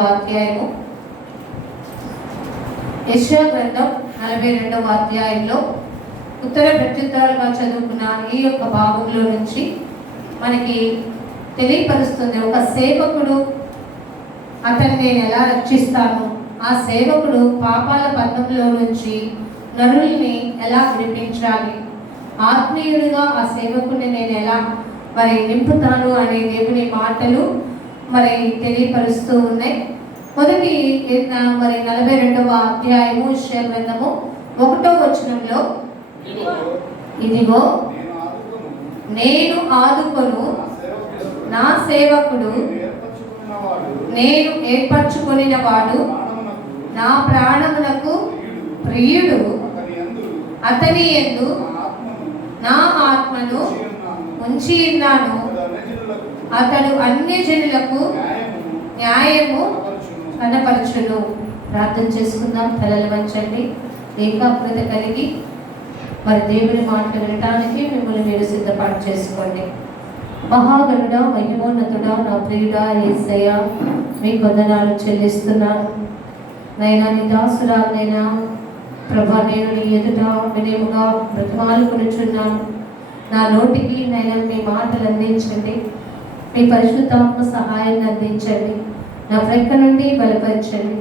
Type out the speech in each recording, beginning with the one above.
అధ్యాయము యెషయా గ్రంథం 42వ అధ్యాయంలో ఉత్తర ప్రత్యుత్తరాలుగా చదువుకున్న ఈ యొక్క భాగంలో నుంచి మనకి తెలియపరుస్తుంది. ఒక సేవకుడు అతన్ని నేను ఎలా రక్షిస్తాను, ఆ సేవకుడు పాపాల బంధంలో నుంచి నరుల్ని ఎలా విడిపించాలి, ఆత్మీయుడిగా ఆ సేవకుడిని నేను ఎలా నింపుతాను అనే దేవుని మాటలు తెలియపరుస్తూ ఉన్నాయి. మొదటి 42వ అధ్యాయము యెషయా గ్రంథము 1వ వచనంలో, ఇదిగో నేను ఆదుకొను నా సేవకుడు, నేను ఏర్పరచుకొనిన వాడు, నా ప్రాణమునకు ప్రియుడు, అతని యందు నా ఆత్మను ఉంచి ఉన్నాను, అతడు అన్ని జనులకు న్యాయము కనపరచును. ప్రార్థన చేసుకుందాం. తలలు వంచండి. ఏకాగ్రత కలిగి దేవుని మాటలు వినటానికి మిమ్మల్ని మీరు సిద్ధపాటు చేసుకోండి. మహాగణుడా, మహిమోన్నతుడా, నా ప్రియుడా యేసయ్య, మీకు వందనాలు చెల్లిస్తున్నాను. నైనా నీ దాసురాలైనా ప్రభా, నేను నీ ఎదుట వినయముగా బ్రతిమాలు కొనుచున్నాను. నా నోటికి నైనా మీ మాటలు అందించండి, మీ పరిశుద్ధాత్మ సహాయాన్ని అందించండి, నా ప్రక్క నుండి బలపరచండి.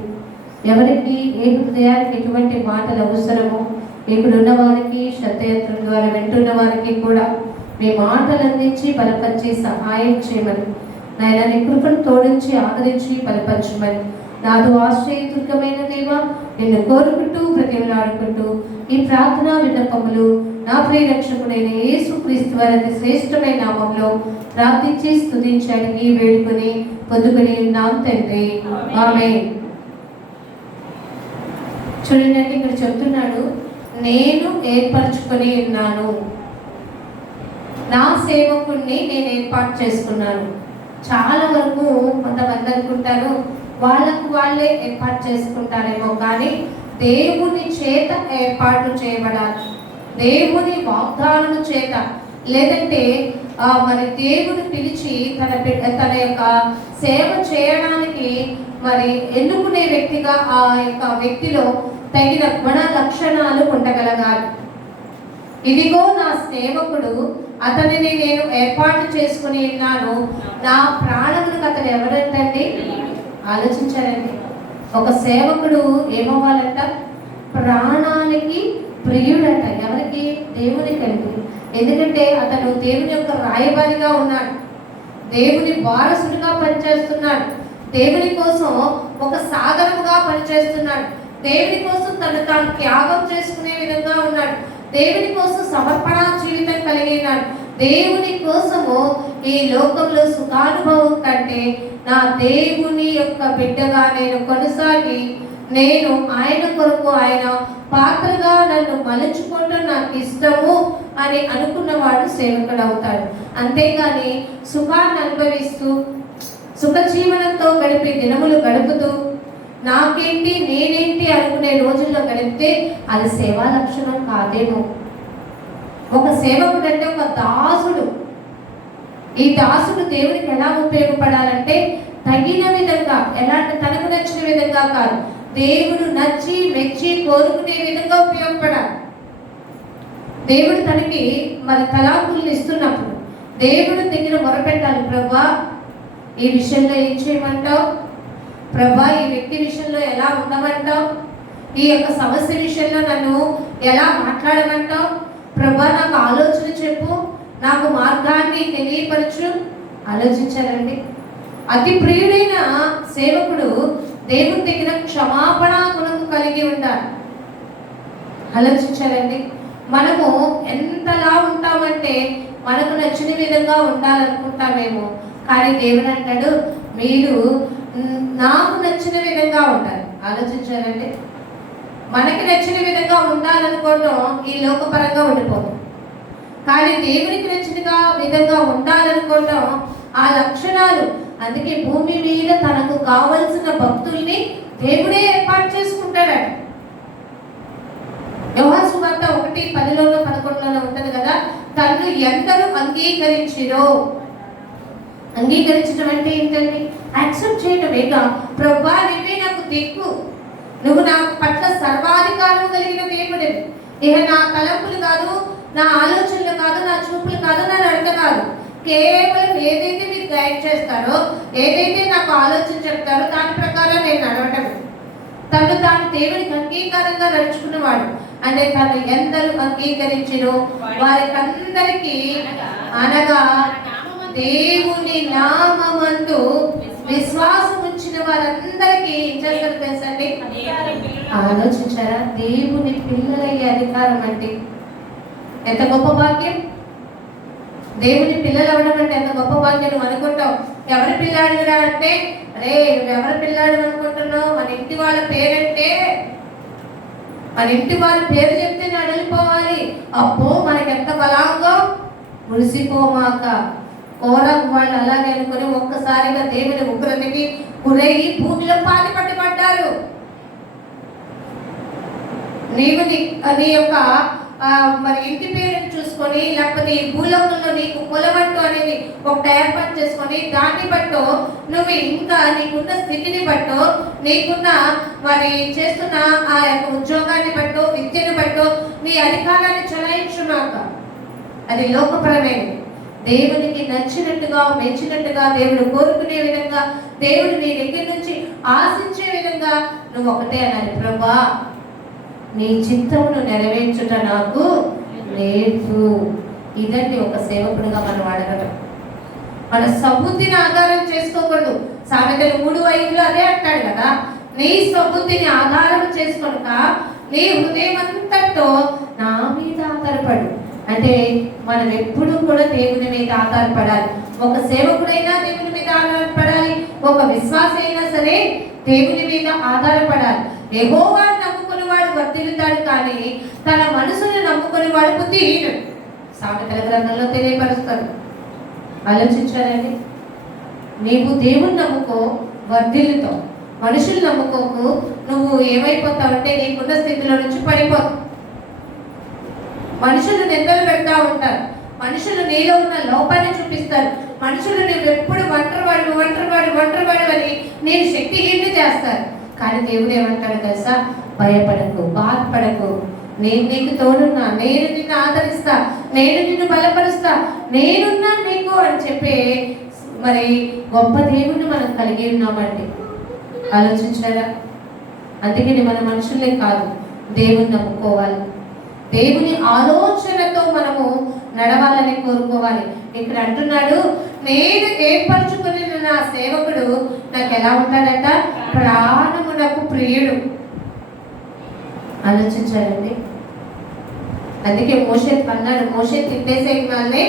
ఎవరికి ఏ హృదయానికి ఎటువంటి మాటలు అవసరమో ఇక్కడున్న వారికి, శ్రద్ధయత్నం ద్వారా వింటున్న వారికి కూడా మీ మాటలు అందించి బలపరిచి సహాయం చేయమని, నాయన నీ కృపను తోడించి ఆదరించి బలపరచమని, నాదు ఆశ్రయదుర్గమైన దేవా, నిన్ను కోరుకుంటూ బ్రతిమలాడుకుంటూ ఈ ప్రార్థనా విన్నపములు నా ప్రియరక్షకుడైన యేసుక్రీస్తు వారి శ్రేష్టమైన నామంలో ప్రార్థించి స్తుతించడానికి వేడుకొని పొందుకొని ఉన్నాం తండ్రి, ఆమేన్. చూడండి, ఇక్కడ చెప్తున్నాడు, నేను ఏర్పరచుకొని ఉన్నాను, నా సేవకుడిని నేను ఏర్పాటు చేసుకున్నాను. చాలా వరకు కొంతమంది అనుకుంటారు వాళ్ళకు వాళ్ళే ఏర్పాటు చేసుకుంటారేమో, కానీ దేవుని చేత ఏర్పాటు చేయబడాలి. దేవుని వాగ్దానం చేత, లేదంటే దేవుడు పిలిచి తన యొక్క సేవ చేయడానికి ఎన్నుకునే వ్యక్తిగా ఆ యొక్క వ్యక్తిలో తగిన గుణ లక్షణాలు ఉండగలగాలి. ఇదిగో నా సేవకుడు, అతనిని నేను ఏర్పాటు చేసుకుని ఉన్నాను, నా ప్రాణములకు అతను ఎవరంటండి? ఆలోచించారండి. ఒక సేవకుడు ఏమవ్వాలంట? ప్రాణానికి ప్రియుడట. ఎవరికి? దేవునికి అండి. ఎందుకంటే అతను దేవుని యొక్క రాయబారిగా ఉన్నాడు, దేవుని వారసుడిగా పనిచేస్తున్నాడు, దేవుని కోసం ఒక సాధనముగా పనిచేస్తున్నాడు, దేవుని కోసం తను తాను త్యాగం చేసుకునే విధంగా ఉన్నాడు, దేవుని కోసం సమర్పణ జీవితం కలిగి ఉన్నాడు. దేవుని కోసము ఈ లోకంలో సుఖానుభవం కంటే నా దేవుని యొక్క బిడ్డగా నేను కొనసాగి, నేను ఆయన కొరకు ఆయన పాత్రగా నన్ను మలుచుకోవడం నాకు ఇష్టము అని అనుకున్నవాడు సేవకుడు అవుతాడు. అంతేగాని సుఖాన్ని అనుభవిస్తూ సుఖజీవనంతో గడిపే దినములు గడుపుతూ నాకేంటి నేనేంటి అనుకునే రోజుల్లో గడిపితే అది సేవా లక్షణం కాదేమో. ఒక సేవకుడు అంటే ఒక దాసుడు. ఈ దాసుడు దేవునికి ఎలా ఉపయోగపడాలంటే తగిన విధంగా, ఎలాంటి తనకు నచ్చిన విధంగా కాదు, దేవుడు నచ్చి మెచ్చి కోరుకునే విధంగా ఉపయోగపడాలి. దేవుడు తనకి తలాంతులను ఇస్తున్నప్పుడు దేవుడు దగ్గర మొరపెట్టాలి. ప్రభా, ఈ విషయంలో ఏం చేయమంటావు? ప్రభా, ఈ వ్యక్తి విషయంలో ఎలా ఉండమంటావు? ఈ యొక్క సమస్య విషయంలో నన్ను ఎలా మాట్లాడమంటావు? ప్రభా, నాకు ఆలోచన చెప్పు, నాకు మార్గాన్ని తెలియపరచు. ఆలోచించారండి. అతి ప్రియుడైన సేవకుడు దేవుని దగ్గర క్షమాపణ గుణము కలిగి ఉండాలి. ఆలోచించారండి. మనము ఎంతలా ఉంటామంటే మనకు నచ్చిన విధంగా ఉండాలనుకుంటామేమో, కానీ దేవుడు అంటాడు, మీరు నాకు నచ్చిన విధంగా ఉండాలి. ఆలోచించారండి. మనకి నచ్చిన విధంగా ఉండాలనుకోవడం ఈ లోకపరంగా ఉండిపోతుంది, కానీ దేవునికి నచ్చిన విధంగా ఉండాలనుకోవడం ఆ లక్షణాలు. అందుకే భూమి మీద తనకు కావలసిన భక్తుల్ని దేవుడే ఏర్పాటు చేసుకుంటాడట. యోహాను సువార్త 1:10-11 ఉంటది కదా, తను ఎందరూ అంగీకరించిరో. అంగీకరించడం అంటే ఏంటండి? యాక్సెప్ట్ చేయటమేగా. ప్రభా నువ్వే నాకు దిక్కు, నువ్వు నా పట్ల సర్వాధికారం కలిగిన దేవుడివి. ఇక నా తలంపులు కాదు, నా ఆలోచనలు కాదు, నా చూపులు కాదు, నా నడక కాదు, కేవలం ఏదైతే మీరు గైడ్ చేస్తారో, ఏదైతే నాకు ఆలోచన చెప్తారో దాని ప్రకారం నేను నడవటం. తను తాను దేవుడికి అంగీకారంగా నడుచుకున్నవాడు. అంటే తను ఎందరు అంగీకరించినో వారికందరికీ అనగా దేవుని నామమందు విశ్వాసం ఉంచిన వారందరికీ ఏం చేస్తారు తెలుసండి? ఆలోచించారా? దేవుని పిల్లలయ్యే అధికారం అంటే ఎంత గొప్ప భాగ్యం. దేవుని పిల్లలు అవ్వడం అంటే ఎంత గొప్ప భాగ్యం. నువ్వు అనుకుంటావు ఎవరి పిల్లాడిరా అంటే, అరే నువ్వెవరి పిల్లాడు అనుకుంటున్నావు? మన ఇంటి వాళ్ళ పేరంటే, మన ఇంటి వాళ్ళ పేరు చెప్తే నేను వెళ్ళిపోవాలి. అబ్బో మనకి ఎంత బలంగా మురిసిపోమాక. కోరాకు వాళ్ళు అలాగే అనుకుని ఒక్కసారిగా దేవుని ఉగ్రతకి గురయ్యి భూమిలో పడ్డారు. నీవు నీ యొక్క మరి ఇంటి పేరుని చూసుకొని, లేకపోతే ఈ భూలోకంలో నీకు కులవంటు అనేది ఒకటి ఏర్పాటు చేసుకొని, దాన్ని బట్టో నువ్వు ఇంకా నీకున్న స్థితిని బట్టో, నీకున్న మరి చేస్తున్న ఆ యొక్క ఉద్యోగాన్ని బట్టో, విద్యను బట్టో నీ అధికారాన్ని చలాయించున్నాక అది లోకపరమైనది. దేవునికి నచ్చినట్టుగా, మెచ్చినట్టుగా, దేవుడు కోరుకునే విధంగా, దేవుడు నీ దగ్గర నుంచి ఆశించే విధంగా నువ్వు ఒకటే అనాలి, ప్రభా నీ చిత్తమును నెరవేర్చుట నాకు లేదు. ఇదండి ఒక సేవకుడిగా మనం అడగటం. మన సబుద్ధిని ఆధారం చేసుకోకూడదు. సామెతలు 3:5 అదే అంటాడు కదా, నీ సబుద్ధిని ఆధారం చేసుకొనక నీ హృదయం అంతటితో నా మీద ఆధారపడు. అంటే మనం ఎప్పుడు కూడా దేవుని మీద ఆధారపడాలి. ఒక సేవకుడైనా దేవుని మీద ఆధారపడాలి, ఒక విశ్వాస అయినా సరే దేవుని మీద ఆధారపడాలి. యెహోవాను నమ్ముకుని వాడు వర్ధిల్లుతాడు, కానీ తన మనసును నమ్ముకుని వాడు బుద్ధిహీనుడు. సామెతల గ్రంథంలో తెలియపరుస్తాడు. ఆలోచించారండి. నీవు దేవుని నమ్ముకో, వర్ధిల్లుతావు. మనుషులు నమ్ముకోకు, నువ్వు ఏమైపోతావంటే నీకున్న స్థితిలో నుంచి పడిపోతావు. మనుషులు నిందలు పెడతా ఉంటారు, మనుషులు నీలో ఉన్న లోపాన్ని చూపిస్తారు, మనుషులు నువ్వు ఎప్పుడు ఒంటరివాడు అని నేను శక్తిహీనుడు చేస్తారు. కానీ దేవుడు ఏమంటాడు తెలుసా? భయపడకు, బాధపడకు, నేను నీకు తోడున్నా, నేను నిన్ను ఆదరిస్తా, నేను నిన్ను బలపరుస్తా, నేనున్నా నీకు అని చెప్పే మరి గొప్ప దేవుడిని మనం కలిగి ఉన్నామండి. ఆలోచించారా? అందుకని మన మనుషులే కాదు, దేవుని నమ్ముకోవాలి. దేవుని ఆలోచనతో మనము నడవాలని కోరుకోవాలి. ఇక్కడ అంటున్నాడు, నేను ఏర్పరచుకుని నా సేవకుడు నాకు ఎలా ఉంటాడంట? ప్రాణమునకు ప్రియుడు. ఆలోచించారండి. అందుకే మోషే అన్నాడు, మోషే తిట్టేసే వాళ్ళే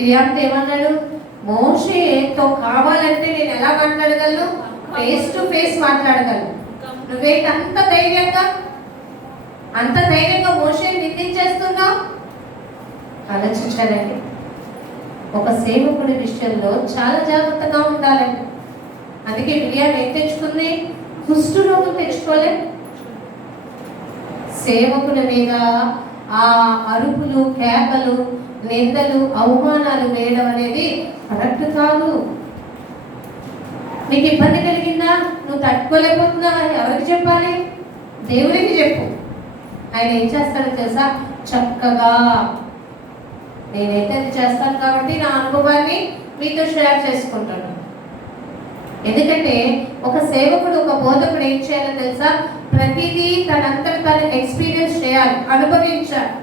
ఇలియాతో ఏమన్నాడు? మోషేతో కావాలంటే నేను ఎలా మాట్లాడగలను? ఫేస్ టు ఫేస్ మాట్లాడగలను. నువ్వేంటి అంత ధైర్యంగా మోషేని నిందించేస్తున్నావు? ఆలోచించాలండి. ఒక సేవకుడి విషయంలో చాలా జాగ్రత్తగా ఉండాలండి. అందుకే మిరియాలు ఏం తెచ్చుకుంది? కుష్ఠరోగం తెచ్చుకోలే. సేవకుల మీద ఆ అరుపులు, కేకలు, నిందలు, అవమానాలు వేయడం అనేది కరెక్ట్ కాదు. నీకు ఇబ్బంది కలిగిందా? నువ్వు తట్టుకోలేకపోతున్నావా? ఎవరికి చెప్పాలి? దేవుడికి చెప్పు. ఆయన ఏం చేస్తాడో తెలుసా? చక్కగా నేనైతే అది చేస్తాను కాబట్టి నా అనుభవాన్ని మీతో షేర్ చేసుకుంటాను. ఎందుకంటే ఒక సేవకుడు, ఒక బోధకుడు ఏం చేయాలో తెలుసా? ప్రతిదీ తనంతట తను ఎక్స్పీరియన్స్ చేయాలి, అనుభవించాలి.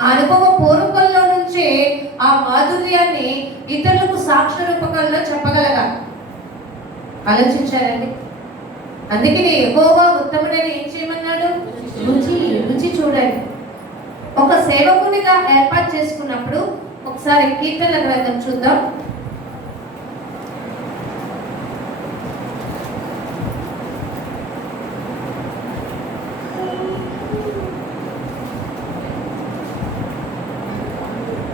ఆ అనుభవ పూర్వకంలో నుంచే ఆ మాధుర్యాన్ని ఇతరులకు సాక్ష్య రూపకంలో చెప్పగలగాలి. ఆలోచించారండి. అందుకని యెహోవా ఉత్తముడని ఏం చేయమన్నాడు? రుచి చూడండి. ఒక సేవకునిగా ఏర్పాటు చేసుకున్నప్పుడు ఒకసారి కీర్తనల గ్రంథం చూద్దాం.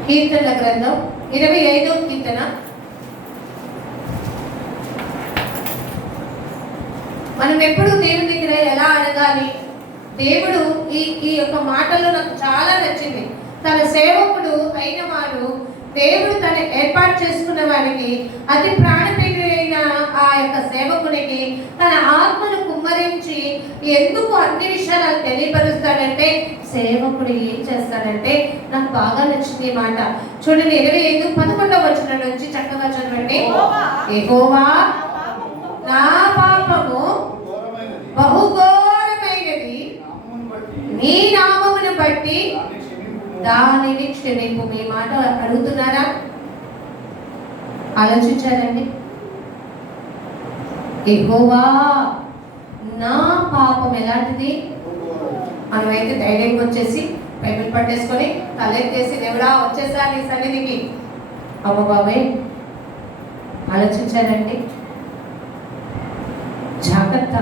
కీర్తనల గ్రంథం 25వ కీర్తన. మనం ఎప్పుడు దేవుని దగ్గర ఎలా అడగాలి? దేవుడు ఈ యొక్క మాటలో నాకు చాలా నచ్చింది. తన సేవకుడు అయిన వాడు, దేవుడు తను ఏర్పాటు చేసుకున్న వారికి అతి ప్రాణప్రియుడైన ఆ యొక్క సేవకునికి తన ఆత్మను కుమ్మరించి ఎందుకు అన్ని విషయాలు తెలియపరుస్తాడంటే, సేవకుడు ఏం చేస్తాడంటే, నాకు బాగా నచ్చింది ఈ మాట చూడండి, 25:11 వచనం నుంచి చక్కగా చదవండి. యెహోవా నా పాపము బహుఘోరమైనది, నీ నామమును బట్టి దానిని క్షమింపు. మీ మాట అడుగుతున్నారా? ఆలోచించారండి. యెహోవా నా పాపం ఎలాంటిది? మనమైతే ధైర్యంగా వచ్చేసి బైబిల్ పట్టేసుకొని తలెత్తేసి దేవుడా వచ్చేసా నీ సన్నిధికి. అమ్మ బాబాయ్, ఆలోచించారండి. జాగ్రత్త.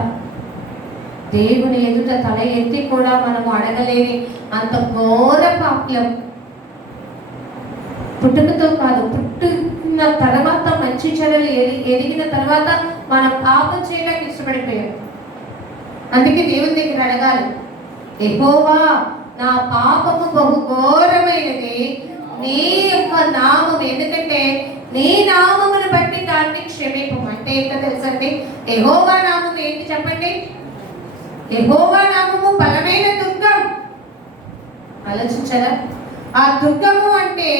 దేవుని ఎదుట తల ఎత్తి కూడా మనము అడగలేని అంత ఘోర పాప్యం. పుట్టుకతో కాదు, పుట్టిన తర్వాత మంచి చెడులు ఎదిగిన తర్వాత మనం పాపం చేయడానికి ఇష్టపడిపోయాం. అందుకే దేవుని దగ్గర అడగాలి, యెహోవా నా పాపము బహు ఘోరమైనది, నీ యొక్క నామం, ఎందుకంటే నీ నామమును బట్టి దాన్ని క్షమింపు. అంటే ఏంటో తెలుసండి, యెహోవా నామం ఏంటి చెప్పండి? యెహోవా నామము బలమైన దుర్గం. ఆలోచించారా? ఆ దుర్గము అంటే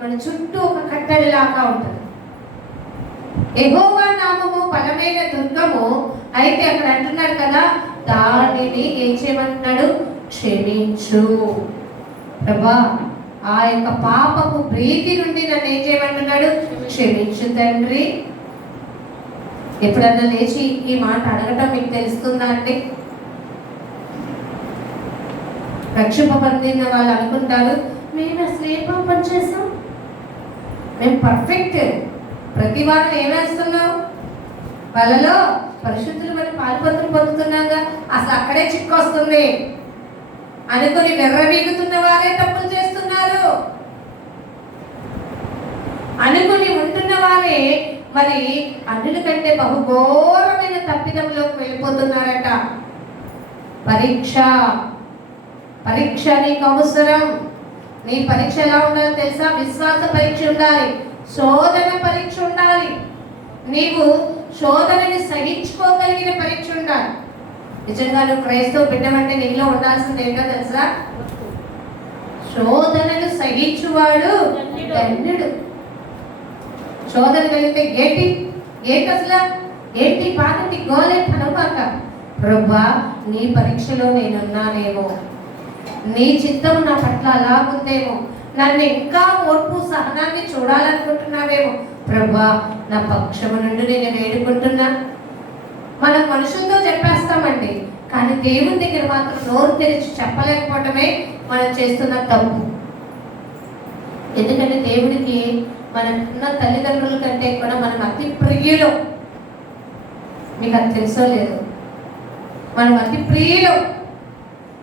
మన చుట్టూ ఒక కట్టడిలాగా ఉంటుంది. యెహోవా నామము బలమైన దుర్గము. అయితే అక్కడ అంటున్నాడు కదా, దానిని ఏం చేయమంటున్నాడు? క్షమించు ప్రభా. ఆ యొక్క పాపపు ప్రీతి నుండి నన్ను ఏం చేయమంటున్నాడు? క్షమించు తండ్రి. ఎప్పుడన్నా లేచి ఈ మాట అడగటం మీకు తెలుస్తుందా అండి? రక్షింపబడిన వాళ్ళు అనుకుంటారు, మేము అసలు ఏ పాపం చేసాం, మేము పర్ఫెక్ట్, ప్రతి వారం ఏమేస్తున్నాం, వాళ్ళలో పరిశుద్ధులు మరి పాల్పత్రం పొందుతున్నాగా, అసలు అక్కడే చిక్కొస్తుంది అనుకుని వెర్రవీగుతున్న వారే తప్పులు చేస్తున్నారు అనుకుని ఉంటున్న వారే మరి అన్నిటి కంటే బహుఘోరమైన తప్పిదంలోకి వెళ్ళిపోతున్నారట. పరీక్ష నీకు అవసరం. నీ పరీక్ష ఎలా ఉండాలో తెలుసా? విశ్వాస పరీక్ష ఉండాలి, శోధన పరీక్ష ఉండాలి, నీవు శోధనని సహించుకోగలిగిన పరీక్ష ఉండాలి. నిజంగా నువ్వు క్రైస్తవ బిడ్డమంటే నీలో ఉండాల్సింది ఏంటో తెలుసా? శోధనను సహించువాడు ధన్యుడు. శోధన కలిగితే ఏంటి అసలు ఏంటి పాతటి గోలే కనబాక, ప్రభా నీ పరీక్షలో నేనున్నానేమో, నీ చిత్తం నా పట్ల అలాగుందేమో, నన్ను ఇంకా ఓర్పు సహనాన్ని చూడాలనుకుంటున్నావేమో, ప్రభా నా పక్షము నుండి నేను వేడుకుంటున్నా. మనం మనుషులతో చెప్పేస్తామండి, కానీ దేవుని దగ్గర మాత్రం నోరు తెరిచి చెప్పలేకపోవటమే మనం చేస్తున్న తప్పు. ఎందుకంటే దేవుడికి మనకున్న తల్లిదండ్రుల కంటే కూడా మనం అతి ప్రియులు. మీకు అది తెలుసో లేదు, మనం అతి ప్రియులు.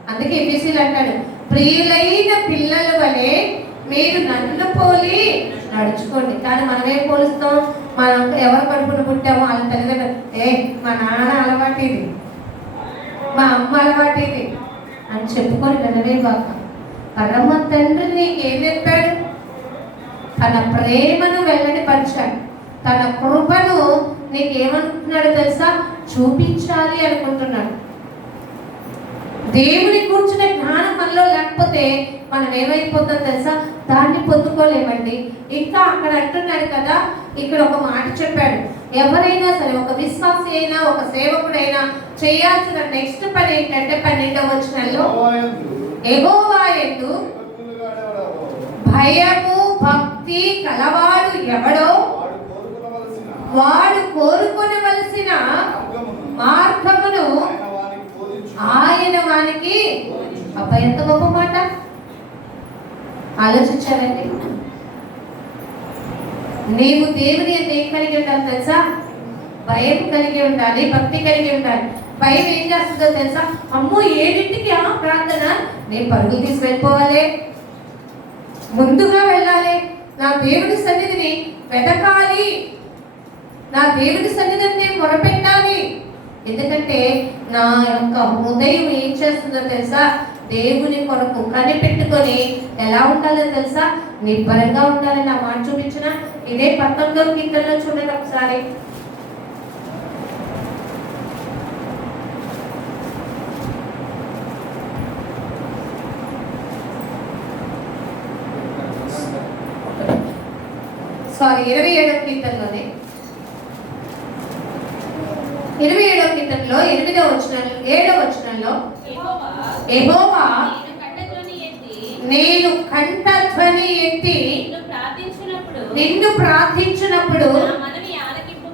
అందుకే ఎఫెసీయులు అంటాడు, ప్రియులైన పిల్లల వలె మీరు నన్ను పోలి నడుచుకోండి. కానీ మనమేం పోలుస్తాం? మనం ఎవరు కడుపును పుట్టామో వాళ్ళ తల్లిదండ్రులు, మా నాన్న అలవాటు ఇది, మా అమ్మ అలవాటు ఇది అని చెప్పుకొని వినవే కాక, పరమ తండ్రి నీకేం చెప్పాడు? తన ప్రేమను వెల్లడిపరిచాడు, తన కృపను నీకేమంటున్నాడు తెలుసా? చూపించాలి అనుకుంటున్నాడు. దేవుని కూర్చున్న జ్ఞానం మనలో లేకపోతే మనం ఏమైపోతాం తెలుసా? దాన్ని పొందుకోలేమండి. ఇంకా అక్కడ అంటున్నాడు కదా, ఇక్కడ ఒక మాట చెప్పాడు, ఎవరైనా సరే, ఒక విశ్వాసి అయినా ఒక సేవకుడైనా చేయాల్సిన నెక్స్ట్ పని ఏంటంటే 12వ వచనంలో, యెహోవా యందు భయము భక్తి కలవాడు ఎవడో వాడు కోరుకొనవలసిన మార్గమును ఆయన వానికి. అబ్బా ఎంత గొప్ప మాట! ఆలోచించారండి. నీవు దేవుని ఏం కలిగి ఉండాలి తెలుసా? భయం కలిగి ఉండాలి, భక్తి కలిగి ఉండాలి. భయం ఏం చేస్తుందో తెలుసా? అమ్మో 7ంటికి ఆ ప్రార్థన, నేను పరుగులు తీసి వెళ్ళిపోవాలి, ముందుగా వెళ్ళాలి, నా దేవుడి సన్నిధిని వెతకాలి, నా దేవుడి సన్నిధిని నేను మొరపెట్టాలి. ఎందుకంటే నా యొక్క హృదయం ఏం చేస్తుందో తెలుసా? దేవుని కొరకు కనిపెట్టుకొని ఎలా ఉండాలో తెలుసా? నిబ్బరంగా ఉండాలి. నా మాట చూపించిన ఇదే 19వ కీర్తనలో చూడండి ఒకసారి. 27వ కీర్తనలోనే 27వ కీర్తనలో 8వ వచనం 7వ వచనంలో యెహోవా నేను కంఠధ్వని ఎత్తి నిన్ను ప్రార్థించినప్పుడు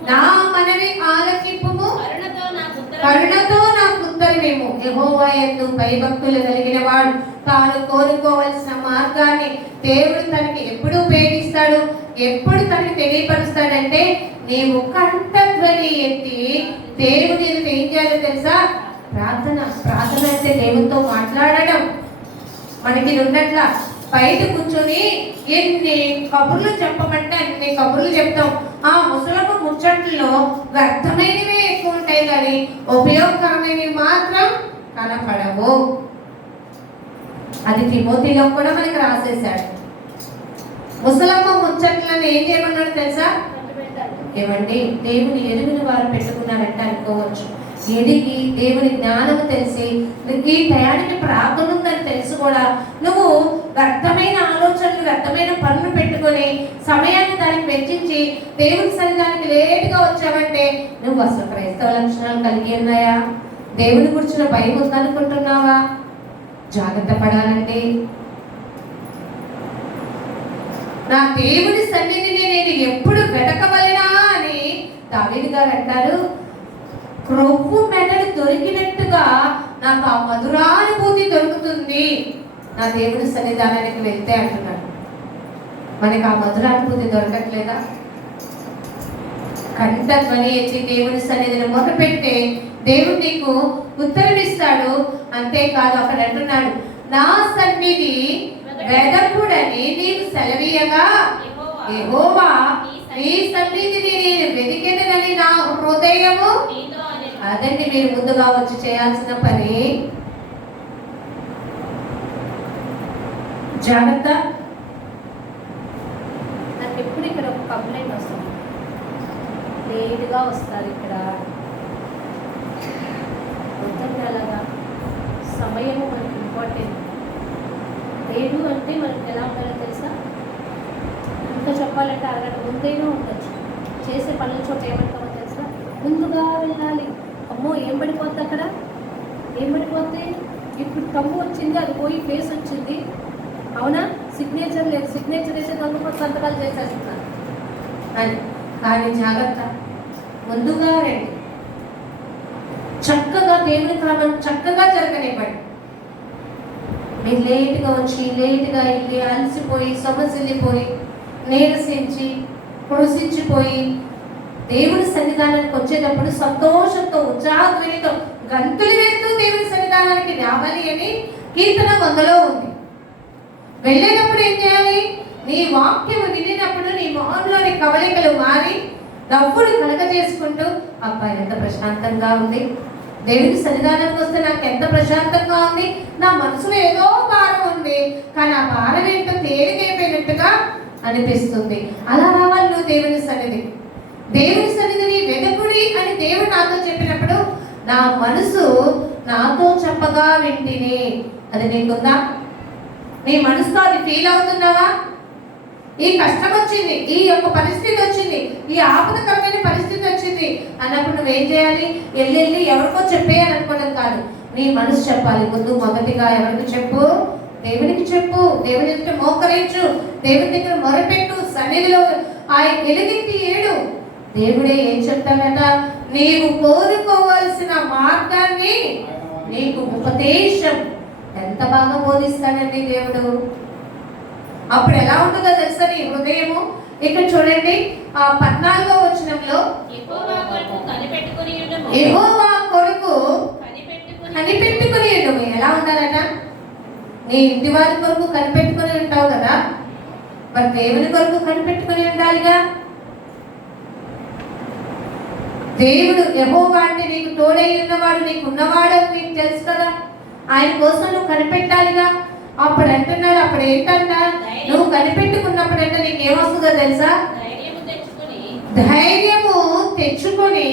నా మనవి ఆలకింపుము, కరుణతో నాకు ఉత్తరమేమో. యెహోవా యందు భయభక్తులు కలిగిన వాడు తాను కోరుకోవలసిన మార్గాన్ని దేవుడు తనకి ఎప్పుడు ఉపయోగిస్తాడు, ఎప్పుడు తనకి తెలియపరుస్తాడంటే నీవు కంఠధ్వని ఎత్తి దేవుని ఎదుట ఏం చేయాలో తెలుసా? ప్రార్థన. ప్రార్థన అంటే దేవునితో మాట్లాడడం. మనకి ఉన్నట్ల బయట కూర్చొని ఎన్ని కబుర్లు చెప్పమంటే అన్ని కబుర్లు చెప్తాం. ఆ ముసలమ్మ ముచ్చట్లో వ్యర్థమైనవే ఎక్కువ ఉంటాయి కానీ ఉపయోగకరమైనవి మాత్రం కనపడవు. అది తిమోతిలో కూడా మనకి రాసేశాడు. ముసలమ్మ ముచ్చట్లను ఏం చేయమన్నాడు తెలుసా? ఏమండి దేవుని ఎరుగుని వారు పెట్టుకున్నారంటే అనుకోవచ్చు. ఎదిగి దేవుని జ్ఞానం తెలిసి ఈ టయానికి ప్రార్థన ఉందని తెలిసి కూడా నువ్వు వ్యర్థమైన ఆలోచనలు, వ్యర్థమైన పనులు పెట్టుకొని సమయాన్ని దానికి వెచ్చించి దేవుని సన్నిధానికి లేటుగా వచ్చావంటే నువ్వు అసలు క్రైస్తవ లక్షణాలు కలిగి ఉన్నాయా? దేవుని గురించిన భయం ఉందనుకుంటున్నావా? జాగ్రత్త పడాలండి. నా దేవుని సన్నిధిని నేను ఎప్పుడు వెతకవలనా అని దావీదు గారు అంటారు. క్రొవ్వు మెదడు దొరికినట్టుగా నాకు ఆ మధురానుభూతి దొరుకుతుంది నా దేవుని సన్నిధానానికి వెళ్తే అంటున్నాడు. మనకి ఆ మధురానుభూతి దొరకట్లేదా? కంఠధ్వని ఎత్తి దేవుని సన్నిధిని మొదలుపెట్టే దేవుడు నీకు ఉత్తరమిస్తాడు. అంతేకాదు అక్కడ అంటున్నాడు, నా సన్నిధి వెదకుడని నీవు సెలవీయగా యెహోవా నీ సన్నిధిని నేను వెతికెదనని నా హృదయము. అదండి మీరు ముందుగా వచ్చి చేయాల్సిన పని. జాగ్రత్త. నాకు ఎప్పుడు ఇక్కడ ఒక కంప్లైంట్ వస్తుంది, లేట్గా వస్తారు ఇక్కడ. అలాగా సమయము మనకి ఇంపార్టెంట్. లేదు అంటే మనకి ఎలా ఉండాలో తెలుసా? ఇంకా చెప్పాలంటే అరగంట ముందైనా ఉండొచ్చు. చేసే పనుల చోట ఏమంటామో తెలుసా? ముందుగా వెళ్ళాలి. అమ్మో ఏం పడిపోద్ది అక్కడ? ఏం పడిపోద్ది? ఇప్పుడు కమ్ము వచ్చింది, అది పోయి ఫేస్ వచ్చింది. అవునా? సిగ్నేచర్ లేదు. సిగ్నేచర్ అయితే దొంగపోతే సంతకాలు చేసేస్తున్నారు అని. కానీ జాగ్రత్త, ముందుగా రండి. చక్కగా దేవుని క్రమం చక్కగా జరగనివ్వండి. మీరు లేటుగా వచ్చి లేటుగా వెళ్ళి అలసిపోయి సొమసిల్లిపోయి నీరసించి కృషించిపోయి దేవుని సన్నిధానానికి వచ్చేటప్పుడు సంతోషంతో ఉత్సాహధ్వనితో గంతులు వేస్తూ దేవుని సన్నిధానానికి రావాలి అని కీర్తన 100లో ఉంది. వెళ్ళేటప్పుడు ఏం చేయాలి? నీ వాక్యము వినినప్పుడు నీ మొహంలోని కవలికలు మారి నవ్వులు కలగజేసుకుంటూ అబ్బా ఎంత ప్రశాంతంగా ఉంది, దేవుని సన్నిధానానికి వస్తే నాకు ఎంత ప్రశాంతంగా ఉంది, నా మనసులో ఏదో భారం ఉంది కానీ ఆ భారం ఏంటో తేలికైపోయినట్టుగా అనిపిస్తుంది. అలా రావాలి నువ్వు దేవుని సన్నిధి. దేవుని సన్నిధిని వెదకుడి అని దేవుడు నాతో చెప్పినప్పుడు నా మనసు నాతో చెప్పగా వింటిని. అది నీకుందా? నీ మనసుతో అది ఫీల్ అవుతున్నావా? ఈ కష్టం వచ్చింది, ఈ యొక్క పరిస్థితి వచ్చింది, ఈ ఆపదకరమైన పరిస్థితి వచ్చింది అన్నప్పుడు నువ్వేం చేయాలి? వెళ్ళి ఎవరికో చెప్పేయాలనుకోవడం కాదు, నీ మనసు చెప్పాలి. ముందు మొదటిగా ఎవరికి చెప్పు? దేవునికి చెప్పు. దేవుని ఎదుట మోకరించు, దేవుని దగ్గర మొరపెట్టు, సన్నిధిలో ఆయన ఎలుగెత్తి ఏడు. దేవుడే ఏం చెప్తాడట? నీవు కోరుకోవాల్సిన మార్గాన్ని నీకు ఉపదేశం. ఎంత బాగా బోధిస్తాడండి దేవుడు. అప్పుడు ఎలా ఉంటుందో తెలుసా నీ హృదయము? ఇక్కడ చూడండి 14వ వచనంలో యెహోవా కొరకు కనిపెట్టుకుని ఉండము. ఎలా ఉండాలట? నీ ఇంటి వారి కొరకు కనిపెట్టుకుని ఉంటావు కదా, మరి దేవుని కొరకు కనిపెట్టుకుని ఉండాలిగా. దేవుడు యెహోవా అంటే నీకు తోడై ఉన్నవాడు, నీకు ఉన్నవాడు నీకు తెలుసు కదా. ఆయన కోసం నువ్వు కనిపెట్టాలిగా. అప్పుడు అంటున్నాడు, అప్పుడు ఏంటంట? నువ్వు కనిపెట్టుకున్నప్పుడంటే నీకు ఏమొస్తుందో తెలుసా? ధైర్యము తెచ్చుకొని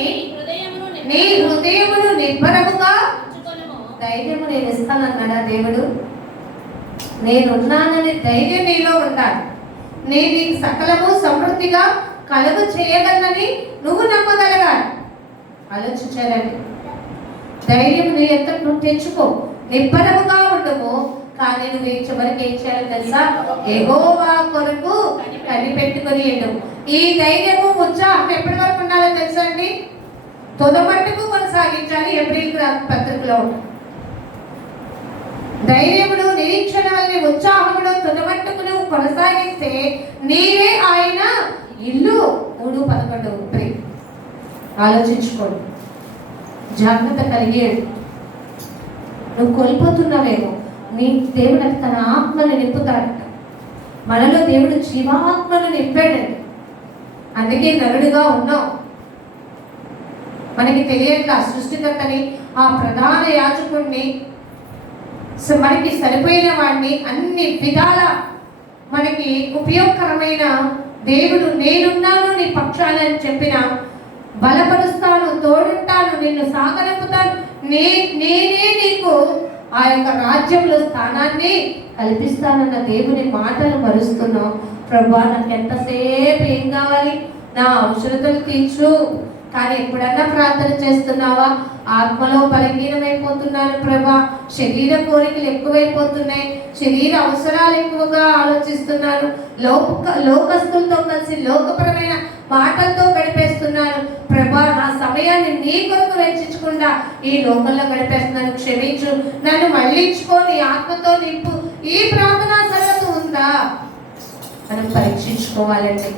నీ హృదయమును నిబ్బరముగా. ధైర్యము నేను ఇస్తానన్నాడా దేవుడు? నేనున్నానని ధైర్యం నీలో ఉండాలి. నేను నీకు సకలము సమృద్ధిగా కలుగు చేయగలనని నువ్వు నమ్మగలగాలి. ఆలోచించాలండి. ధైర్యం నీ ఎంత నువ్వు తెచ్చుకో, నిబ్బరముగా ఉండము. కానీ నువ్వు చివరికి ఏం చేయాలి తెలుసా? యెహోవా కొరకు కనిపెట్టుకొని ఉండవు. ఈ ధైర్యము ఉత్సాహం ఎప్పటి వరకు ఉండాలో తెలుసా అండి? తొదమట్టుకు కొనసాగించాలి. ఏప్రిల్ పత్రికలో ధైర్యమును, నిరీక్షణ వల్ల ఉత్సాహమును తొదమట్టుకు నువ్వు కొనసాగిస్తే నీవే ఆయన ఇల్లు. 3:11 ఆలోచించుకోండి, జాగ్రత్త కలిగేడు. నువ్వు కోల్పోతున్నావేమో, నీ దేవుడు తన ఆత్మను నింపుతాడట. మనలో దేవుడు జీవాత్మను నింపాడండి. అందుకే నరుడుగా ఉన్నాం. మనకి తెలియట్లా సృష్టికర్తని, ఆ ప్రధాన యాజకుడిని, మనకి సరిపోయిన వాడిని, అన్ని విధాల మనకి ఉపయోగకరమైన దేవుడు నేనున్నాను నీ పక్షాలని చెప్పిన, బలపరుస్తాను, తోడుంటాను, నిన్ను సాగనంపుతాను, నేనే నీకు ఆ యొక్క రాజ్యంలో స్థానాన్ని కల్పిస్తానన్న దేవుని మాటలు మరుస్తున్నాం. ప్రభువా నాకు ఎంతసేపు ఏం కావాలి, నా అవసరతలు తీర్చు. కానీ ఎప్పుడన్నా ప్రార్థన చేస్తున్నావా? ఆత్మలో బలహీనమైపోతున్నాను ప్రభా, శరీర కోరికలు ఎక్కువైపోతున్నాయి, శరీర అవసరాలు ఎక్కువగా ఆలోచిస్తున్నాను, లోకస్తులతో కలిసి లోకపరమైన మాటలతో గడిపేస్తున్నాను ప్రభా, నా సమయాన్ని నీ కొరకు వెచ్చించకుండా ఈ లోకంలో గడిపేస్తున్నాను, క్షమించు, నన్ను మళ్ళించుకొని ఆత్మతో నింపు. ఈ ప్రార్థనా సరళత ఉందా మనం పరీక్షించుకోవాలండి.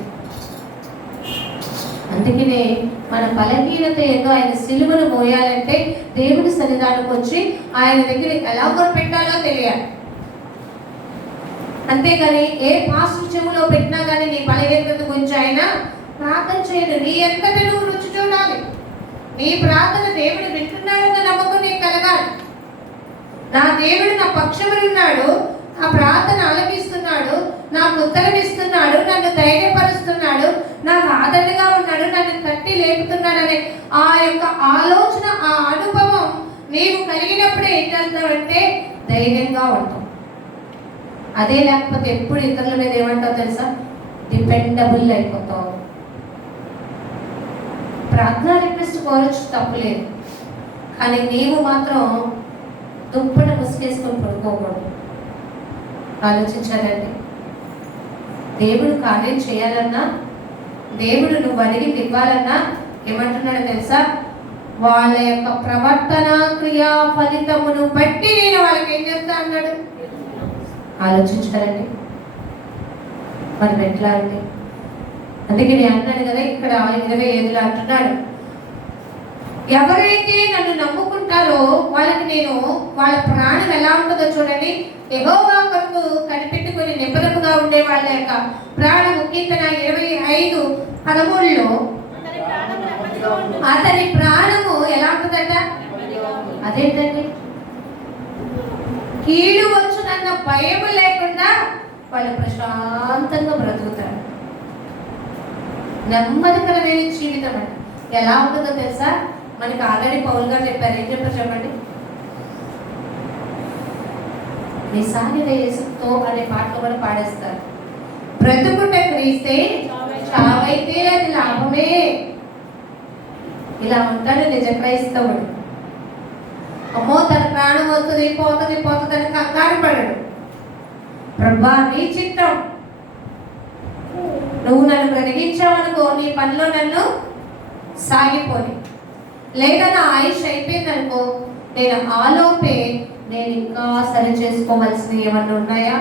అందుకనే మన బలహీనత ఏదో ఆయన సిలువను మోయాలంటే దేవుడి సన్నిధానికి వచ్చి ఆయన దగ్గర ఎలా పెట్టాలో తెలియాలి. అంతేగాని ఏ పాస్టర్ చెవులో పెట్టినా కానీ నీ బలహీనత గురించి ఆయన ప్రార్థన చేయడు. నీ ఎంతటి నువ్వు రుచి చూడాలి. నీ ప్రార్థన దేవుడు వింటున్నాడన్న నమ్మకం నీకు కలగాలి. నా దేవుడు నా పక్షమున ఉన్నాడు, నా ప్రార్థన ఆలకిస్తున్నాడు, నాకు ఉత్తరం ఇస్తున్నాడు, నన్ను ధైర్యపరుస్తున్నాడు, నాకు ఆదరణగా ఉన్నాడు, నన్ను తట్టి లేపుతున్నాడనే ఆ యొక్క ఆలోచన, ఆ అనుభవం నీవు కలిగినప్పుడే ఏం చేస్తావంటే ధైర్యంగా ఉంటాం. అదే లేకపోతే ఎప్పుడు ఇతరుల మీద ఏమంటావు తెలుసా? డిపెండబుల్ అయిపోతావు. ప్రార్థన రిక్వెస్ట్ కోరచ్చు, తప్పులేదు. కానీ నీవు మాత్రం దుప్పట ముసుకేసుకొని పడుకోకూడదు. ఆలోచించాలండి. దేవుడు కార్యం చేయాలన్నా, దేవుడు నువ్వు అడిగి ఇవ్వాలన్నా ఏమంటున్నాడో తెలుసా? వాళ్ళ యొక్క ప్రవర్తన క్రియా ఫలితమును బట్టి నేను వాళ్ళకి ఏం చేస్తా అన్నాడు. ఆలోచించాలండి. మనం ఎట్లా అండి? అందుకే నేను అన్నాడు కదా, ఇక్కడ 27 అంటున్నాడు, ఎవరైతే నన్ను నమ్ముకుంటారో వాళ్ళకి నేను, వాళ్ళ ప్రాణం ఎలా ఉంటుందో చూడండి. యెహోవా కొరకు కనిపెట్టుకుని నిబ్బరముగా ఉండే వాళ్ళ యొక్క ప్రాణము, కీర్తన 25:13లో అతని ప్రాణము ఎలా ఉంటుందట? అదేంటండి? కీడు వచ్చునన్న భయం లేకుండా వాళ్ళు ప్రశాంతంగా బ్రతుకుతారు. నెమ్మదికరమైన జీవితం అండి. ఎలా ఉంటుందో తెలుసా? మనకి ఆల్రెడీ పౌల్ గారు చెప్పారు. ఏం చెప్పారు చెప్పండి? నిసానిద యేసుతో అనే పాటలు కూడా పాడేస్తారు. బ్రతుకుట క్రీస్తే, చావైతే అది లాభమే. ఇలా ఉంటాడు నిజ క్రైస్తవుడు. అమ్మో తన ప్రాణం వస్తుంది, పోతుంది అని కంగారు పడడు. ప్రభా నీ చిత్తం, నువ్వు నన్ను బ్రతికించావనుకో, నీ పనిలో నన్ను సాగిపోని. లేదా నా ఆయుష్ అయిపోయిందనుకో, నేను ఆలోపే నేను ఇంకా సరి చేసుకోవాల్సినవి ఏమన్నా ఉన్నాయా,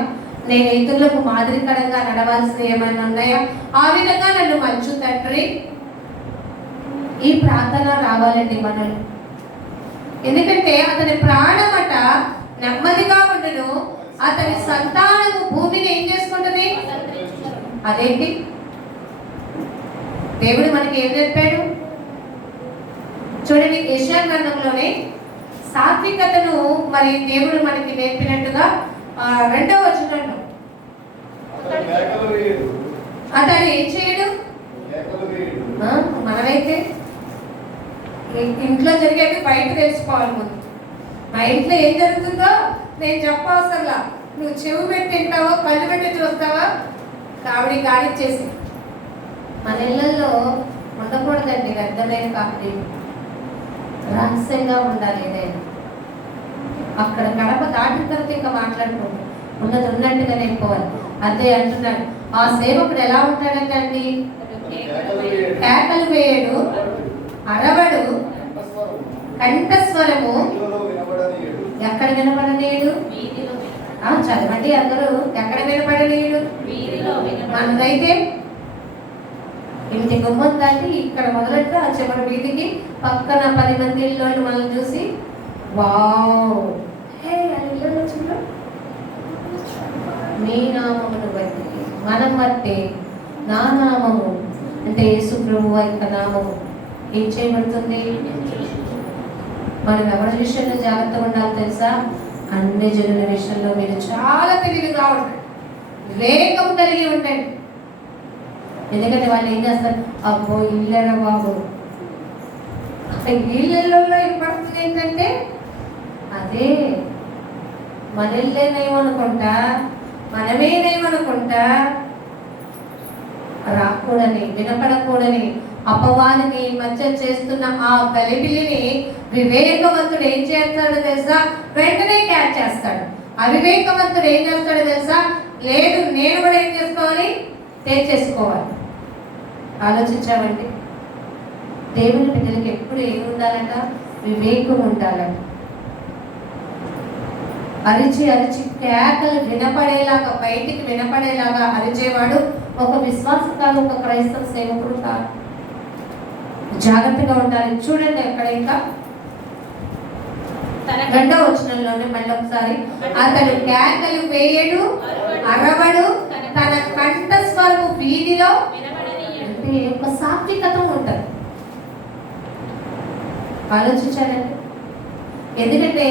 నేను ఇతరులకు మాదిరికరంగా నడవాల్సినవి ఏమన్నా ఉన్నాయా, ఆ విధంగా నన్ను మంచు తండ్రి. ఈ ప్రార్థన రావాలండి మనలో. ఎందుకంటే అతని ప్రాణమట నెమ్మదిగా ఉండును, అతని సంతానము భూమిని ఏం చేసుకుంటుంది? అదేంటి? దేవుడు మనకి ఏం చెప్పాడు చూడండి. యెషయా గ్రంథంలోనే సాత్వికతను మరి దేవుడు మనకి నేర్పినట్టుగా 2వ వచనంలో అతడు ఏం చేయడు? మనమైతే ఇంట్లో జరిగేది బయట తెలుసుకోవాలి. ముందు మా ఇంట్లో ఏం జరుగుతుందో నేను చెప్పవసరంలా. నువ్వు చెవు పెట్టి తింటావా, కళ్ళు పెట్టి చూస్తావా, కావిడి గాడిచ్చేసి. మన ఇళ్ళల్లో ఉండకూడదండి వ్యర్థమైన కావిడి, రహస్యంగా ఉండాలి. ఏదైనా అక్కడ గడప దాటిన తర్వాత ఇంకా మాట్లాడుకోండి, ఉన్నది ఉన్నట్టుగా నేర్చుకోవాలి. అదే అంటున్నాడు, ఆ సేవకుడు ఎలా ఉంటాడంటే అండి, కేకలు వేయడు, అరవడు, కంఠస్వరము ఎక్కడ వినపడలేడు. చదవండి అందరూ, ఎక్కడ వినపడలేడు. మనదైతే ఇంటి గుమ్మం దాటి ఇక్కడ మొదలెట్టు ఆ చివరి వీధికి పక్కన 10 మంది ఇళ్ళు మనల్ని చూసి వావ్ నీ నామమును బట్టి, మనం బట్టి, నా నామము అంటే యేసు ప్రభువు యొక్క నామము ఏం చేయబడుతుంది. మనం ఎవరి విషయంలో జాగ్రత్తగా ఉండాలి తెలుసా? అన్ని జనుల విషయంలో మీరు చాలా తెలివిగా ఉండండి, వివేకం కలిగి ఉండండి. ఎందుకంటే వాళ్ళు ఏం చేస్తారు, అబ్బో ఇల్లరా బాబు, ఇళ్ళల్లో ఏర్పడుతుంది ఏంటంటే అదే మన ఇల్లేనేమనుకుంటా, మనమేనేమనుకుంటా, రాకూడని, వినపడకూడని అపవాదిని మధ్య చేస్తున్న ఆ గలిబిలిని వివేకవంతుడు ఏం చేస్తాడో తెలుసా? వెంటనే క్యాచ్ చేస్తాడు. అవివేకవంతుడు ఏం చేస్తాడో తెలుసా? లేదు, నేను కూడా ఏం చేసుకోవాలి, తెచ్చేసుకోవాలి. ఆలోచించామండి. దేవుని బిడ్డలకి ఎప్పుడు ఏమి ఉండాలంట? వివేకం ఉండాలంట. అరిచి అరిచి కేకలు వినపడేలాగా, బయటికి వినపడేలాగా అరిచేవాడు ఒక విశ్వాస కాదు, ఒక క్రైస్తవ సేవకుడు కాదు. జాగ్రత్తగా ఉండాలి. చూడండి అక్కడ ఇంకా 2వ వచనంలోనే మళ్ళీ ఒకసారి, అతడు కేకలు వేయడు, అరవడు, తన కంఠస్వరము వీధిలో అంటే ఒక సాత్వికత ఉంటుంది. ఆలోచించాలండి. ఎందుకంటే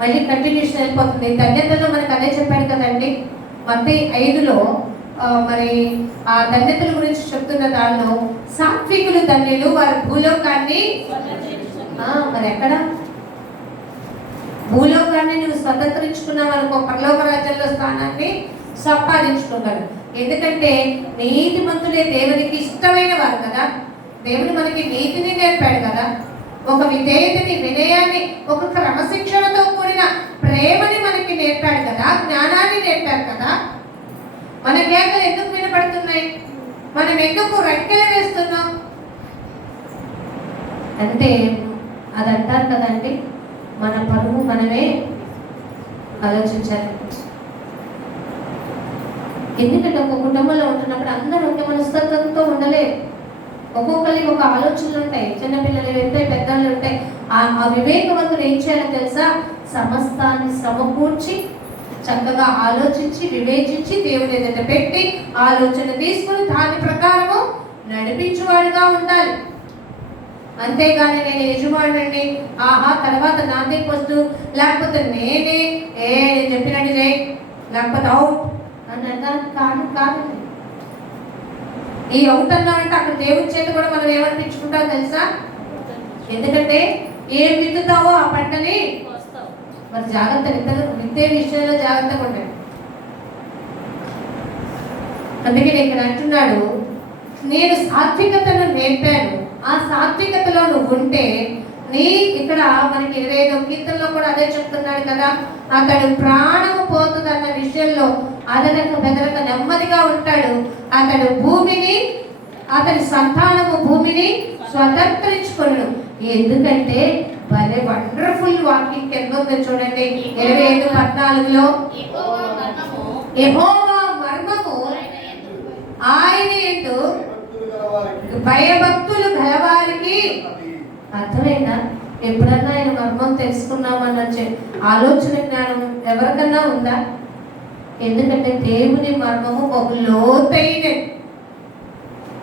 మళ్ళీ కంటిన్యూషన్ అయిపోతుంది. ధన్యతలో మనకు అదే చెప్పాడు కదండి, మత్తయి 5లో మరి ఆ ధన్యతల గురించి చెప్తున్న దానిలో సాత్వికులు ధన్యులు, వారి భూలోకాన్ని. మరి ఎక్కడ భూలోకాన్ని నువ్వు స్వతంత్రించుకున్నావు అనుకో, పరలోక రాజ్యంలో స్థానాన్ని సంపాదించుకోగలరు. ఎందుకంటే నీతిమంతులే దేవునికి ఇష్టమైన వారు కదా. దేవుడు మనకి నీతిని నేర్పాడు కదా, ఒక విధేయతని, వినయాన్ని, ఒక క్రమశిక్షణతో కూడిన ప్రేమని మనకి నేర్పాడు కదా, జ్ఞానాన్ని నేర్పాడు కదా. మన కేకలు ఎందుకు వినపడుతున్నాయి? మనం ఎందుకు రెక్కలు వేస్తున్నాం అంటే అది అంటారు కదండి, మన పరువు మనమే ఆలోచించాలి. ఎందుకంటే ఒక కుటుంబంలో ఉంటున్నప్పుడు అందరూ ఒకే మనస్తత్వంతో ఉండలేదు. ఒక్కొక్కరికి ఒక ఆలోచనలు ఉంటాయి, చిన్నపిల్లలు ఉంటాయి, పెద్దలు ఉంటాయి. ఆ వివేకవంతులు ఏం చేయాలో తెలుసా? సమస్తాన్ని సమకూర్చి చక్కగా ఆలోచించి వివేచించి దేవుని ఎదుట పెట్టి ఆలోచన తీసుకుని దాని ప్రకారము నడిపించేవాడుగా ఉండాలి. అంతేగాని నేను యజమానుడిని, ఆహా తర్వాత నాదే వస్తూ, లేకపోతే నేనే నేను చెప్పినట్టు చేయి, లేకపోతే అవుట్ అన్నదాన్ని కాదు కాదు. ఈ అవుట్ అన్నా అంటే అక్కడ దేవుడి చేత కూడా మనం ఏమనిపించుకుంటాం తెలుసా? ఎందుకంటే ఏం విత్తుతావో ఆ పంటని మరి జాగ్రత్త, విత్తే విషయంలో జాగ్రత్తగా ఉండండి. అందుకే ఇక్కడ అంటున్నాడు, నేను సాత్వికతను నేర్పాను, ఆ సాత్వికతలో నువ్వు ఉంటే నీ ఇక్కడ మనకి 25వ కీర్తనలో కూడా అదే చెప్తున్నాడు కదా, అతడు ప్రాణము పోతుంది అన్న విషయంలో అదనక బెదరక నెమ్మదిగా ఉంటాడు. అతడు భూమిని, అతని సంతానము భూమిని స్వతంత్రించుకొను. ఎందుకంటే భలే వండర్ఫుల్ వాకింగ్ కింద ఉందో చూడండి, 25:14లో, యెహోవా మర్మము ఆయన యందు భయభక్తులు గలవారికి. అర్థమైనా? ఎప్పుడన్నా ఆయన మర్మం తెలుసుకున్నామన్న ఆలోచన జ్ఞానం ఎవరికన్నా ఉందా? ఎందుకంటే దేవుని మర్మము బహు లోతైనది.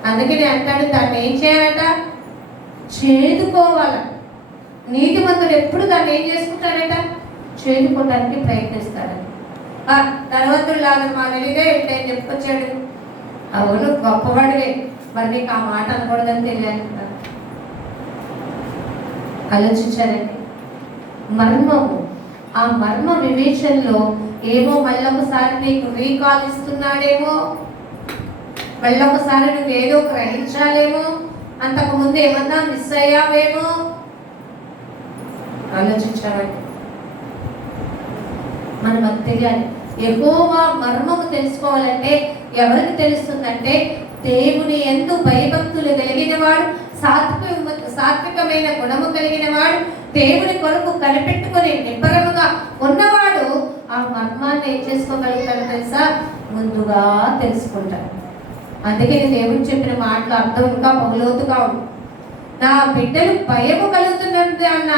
అందుకని అంటాడు, దాన్ని ఏం చేయాలట? చేదుకోవాల. నీతిమంతుడు ఎప్పుడు దాన్ని ఏం చేసుకుంటాడట? చేదుకోవడానికి ప్రయత్నిస్తాడట. ధనవంతుడు లాగా మా వెళ్ళిదే ఏంటి చెప్పుకొచ్చాడు, అవును గొప్పవాడివే, మరి నీకు ఆ మాట అనకూడదని తెలియాలి. ఆలోచించారండి. మర్మము ఆ మర్మ వివేచనలో ఏమో మళ్ళొకసారి నీకు రీకాల్ ఇస్తున్నాడేమో, మళ్ళొకసారి నువ్వేదో గ్రహించాలేమో, అంతకుముందు ఏమన్నా మిస్ అయ్యావేమో. ఆలోచించామండి. మనం అది తెలియాలి. యెహోవా మర్మము తెలుసుకోవాలంటే ఎవరికి తెలుస్తుందంటే దేవుని యందు భయభక్తులు కలిగిన వాడు, సాత్వికమైన గుణము కలిగిన వాడు, దేవుని కొరకు కనిపెట్టుకుని నిబ్బరముగా ఉన్నవాడు ఆ మర్మాన్ని ఏం చేసుకోగలుగుతాడు తెలుసా? ముందుగా తెలుసుకుంటాడు. అందుకే దేవుడు చెప్పిన మాటలు అర్థం ఇంకా బహులోతుగా ఉంది. నా బిడ్డలు భయము కలుగుతున్నది అన్న